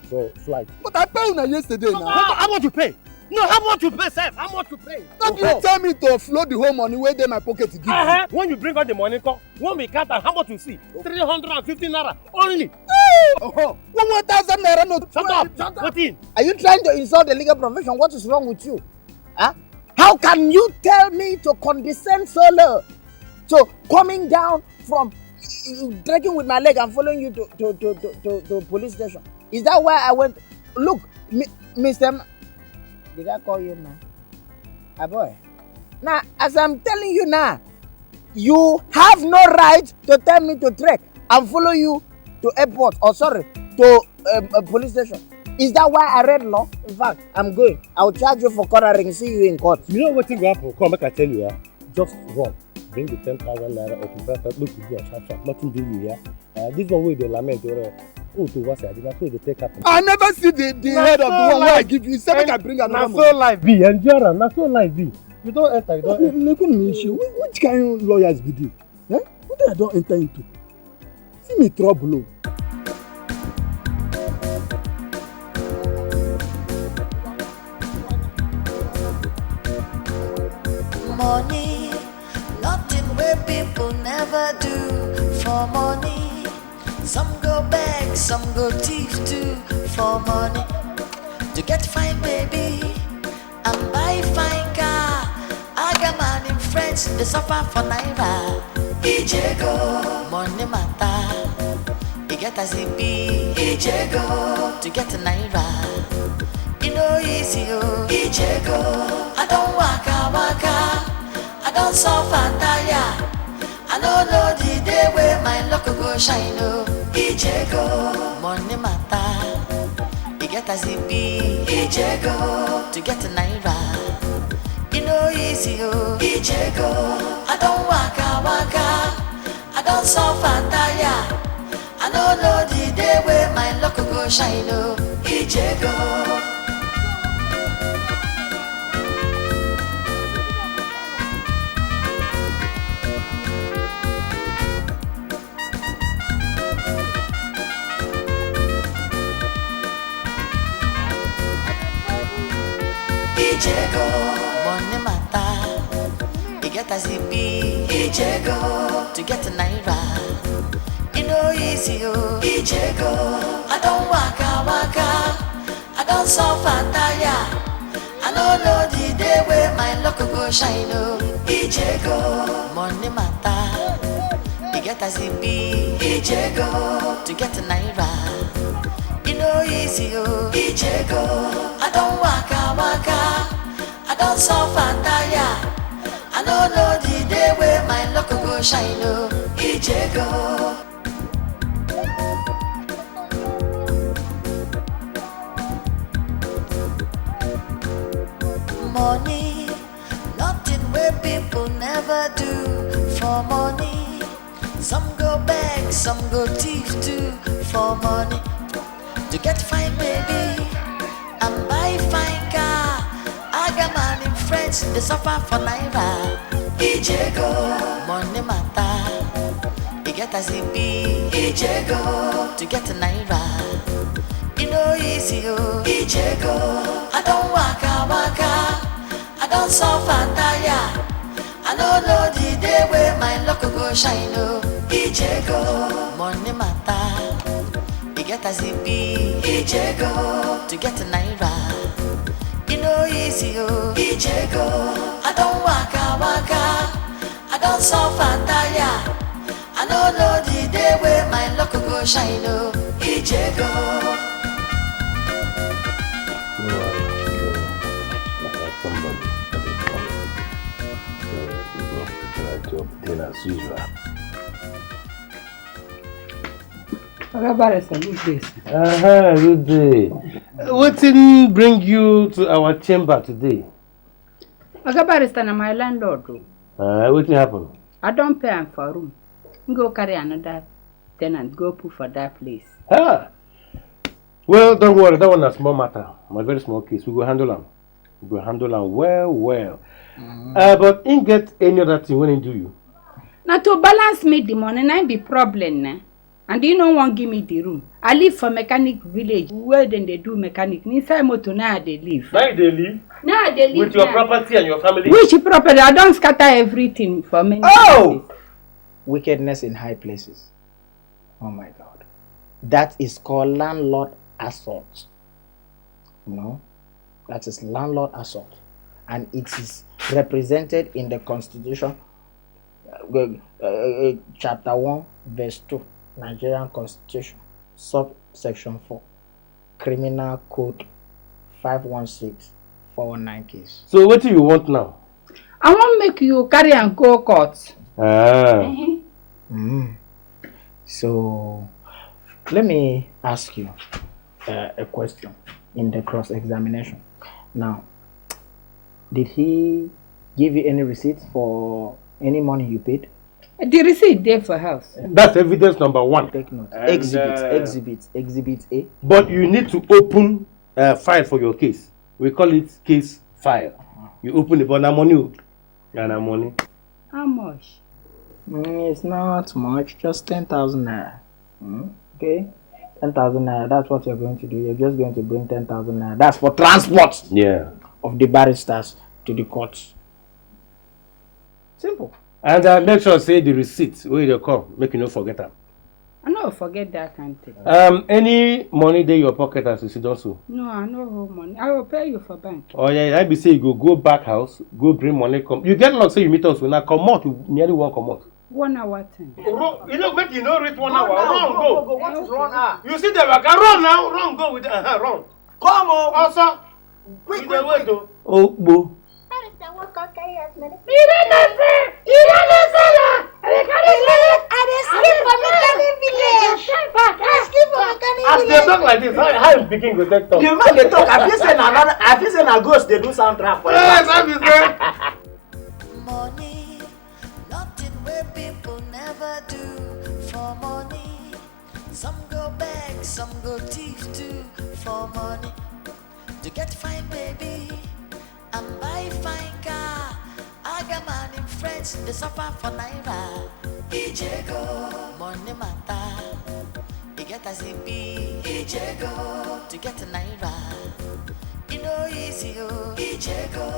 for flight. But I paid una yesterday now. How much you pay? No, how much you pay, sef? How much you pay? Don't you tell me to float the whole money where they my pocket to give you. When you bring out the money, when we count how much you see? 350 naira only. 1,000 naira no. Shut up. What in? Are you trying to insult the legal profession? What is wrong with you? Huh? How can you tell me to condescend so low? So coming down from trekking with my leg and following you to police station. Is that why I went? Look, Mr. Did I call you man? Boy. Now, as I'm telling you now, you have no right to tell me to trek and follow you to airport, to a police station. Is that why I read law? In fact, I'm going. I'll charge you for cornering, see you in court. You know what thing will happen? Come, make I tell you, just run. Bring the 10,000 naira or 25,000. Look, you do a sharp. Nothing do you, this one way they lament. To what I did not say they take up. I never see the head of the one where I give you. Say make I bring another money. So life be, endure. Not so life be. You don't enter. You don't enter. Look at me, which kind of lawyers be this? What I don't enter into? See me trouble. Money, nothing where people never do for money. Some go beg, some go thief too for money. To get fine baby and buy fine car. I got man in French, they suffer for naira. Ijego, money matter. You get as it be. Ijego, to get a naira. You know easy oh. Ijego, I don't waka. I don't suffer tire. I don't know the day where my luck go shine oh. Ijego, money matter. You get as it be. Ijego, to get a naira. You know easy oh. Ijego, I don't waka. I don't suffer tire. I don't know the day where my luck go shine oh. Ijego. Ijego, money matter. You get as it be. Ijego, to get a naira. You know easy oh. Ijego, I don't waka. I don't suffer tire. I don't know the day where my luck go shine oh. Ijego, money matter. You get as it be. Ijego, to get a naira. You know easy oh. Ijego, I don't waka. I don't suffer tire. I don't know the day where my luck go shine oh. Ijego. Money, nothing where people never do for money. Some go beg, some go thief too for money. To get fine baby and buy fine car. I got man in French, they suffer for naira. Ijego, money matter. You get as it be. Ijego, to get a naira. You know easy oh. Ijego, I don't waka. don't suffer tire. I don't know the day where my luck go shine. Oh, Ijego, money matter. You get a zippy, Ijego, to get a naira. You know easy, oh, Ijego. I don't waka waka. I don't suffer tire. I don't know the day where my luck go shine. Oh, Ijego. As usual. Good day. Good day. What didn't bring you to our chamber today? Barrister na my landlord. What happened? I don't pay him for room. Go carry another tenant, go put for that place. Well, don't worry, that one is a small matter. My very small case. We go handle them. We go handle them well. But ain't get any other thing when do you? Now to balance me the money, na be problem na. And you don't want give me the room. I live for mechanic village. Where then they do mechanic? Inside motor now they live. Now they live? Now they live. With your property and your family? Which property? I don't scatter everything for many places. Wickedness in high places. Oh my God. That is called landlord assault. No? That is landlord assault. And it is represented in the Constitution, chapter 1, verse 2, Nigerian Constitution, subsection 4, Criminal Code 516-419 case. So what do you want now? I want to make you carry and go court. So, let me ask you a question in the cross-examination. Now, did he give you any receipts for any money you paid? The receipt there for house. That's evidence number 1. Take note. Exhibit A. But you need to open a file for your case. We call it case file. You open it, but now money. How much? It's not much, just 10,000 naira. Okay? 10,000 naira, that's what you're going to do. You're just going to bring 10,000 naira. That's for transport of the barristers to the courts. Simple. And make sure say the receipt where you come, make you not forget them. I don't forget that kind of thing. Any money there in your pocket as you see also? No, I no hold money. I will pay you for bank. Oh yeah, I be say you go back house, go bring money, come. You get luck, say you meet us when I come out, you nearly won't come out. 1 hour time. You know, make you not reach 1 hour. Run, go. What is wrong? You see the work, run now, run, go with run. Come on. Also, quick. Oh, boo. As they talk like this, how you begin with that talk? The man they talk, I feel saying a ghost, they do soundtrack for yes, I be saying. Money, nothing where people never do for money. Some go beg, some go thief too for money. To get fine baby and buy fine car. I got man in French, they suffer for naira. Ijego, money matter. You get a zippy, Ijego, to get a naira. You know easy, oh, Ijego.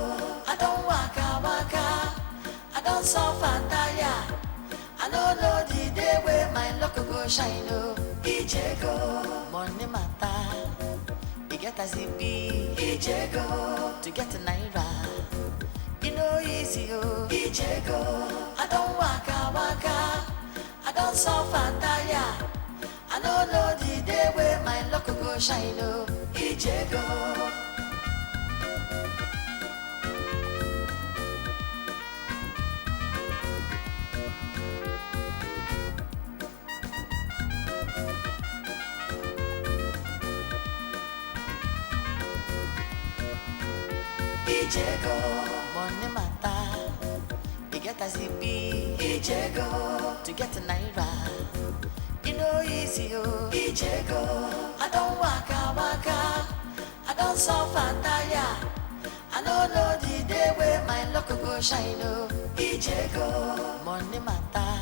I don't waka waka, I don't suffer tire. I don't know the day where my luck go shine, oh, Ijego, money matter. You get a zippy, Ijego, to get a naira. You know easy, oh, Ijego. I don't waka waka, I don't suffer tire. I don't know the day where my luck go shine, oh, Ijego. Ijego, money matter. You get a zippy, Ijego, to get a naira. You know easy, oh, Ijego. I don't waka waka, I don't suffer tire. I don't know the day where my luck go shine, oh, Ijego, money matter.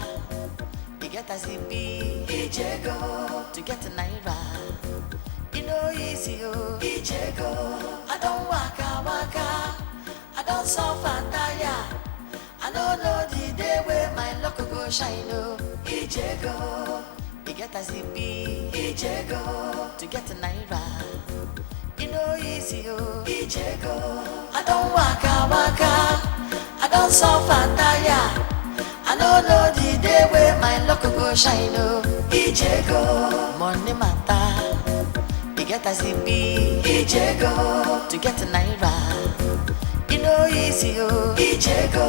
You get a zippy, Ijego, to get a naira. You know easy, oh, Ijego. I don't waka waka, I don't don't suffer tire. I don't know the day where my luck go shine. Oh, Ijego, you get a zippy. Ijego, to get a naira. You know easy, oh, Ijego. I don't waka. I don't suffer tire. I don't know the day where my luck go shine. Oh, Ijego, money matter. You get a zippy. Ijego, to get a naira. You know easy, oh, Ijego.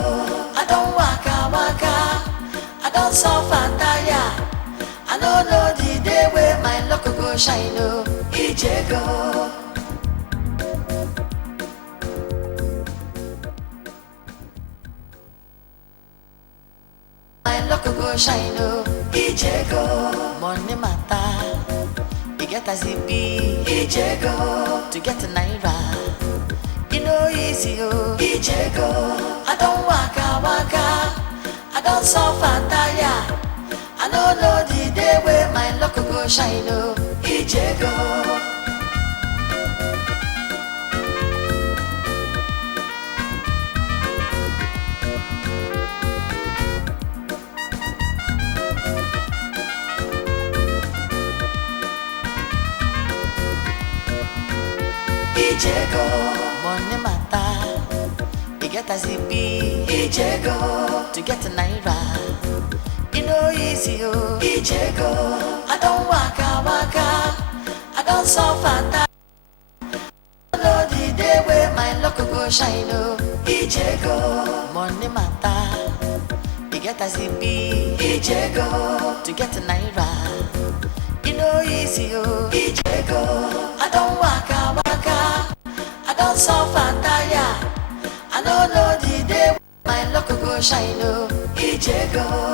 I don't waka. I don't suffer tire. I don't know the day where my luck go shine. Oh, Ijego. My luck go shine. Oh, Ijego. Money matter. You get a zippy. Ijego, to get a naira. You know easy, oh, Ijego. I don't waka. I don't suffer tire. I don't know the day where my luck go shine. Oh, Ijego. Ijego, money matter. You get a zippy. Ijego, to get a naira. You know easy, oh, Ijego. I don't waka. I don't suffer that. I know the day where my luck go shine. Oh, Ijego, money matter. You get a zippy. Ijego, to get a naira. You know easy, oh, Ijego. I don't waka. I don't suffer tire. I don't know the day my luck go shine. Oh, Ijego.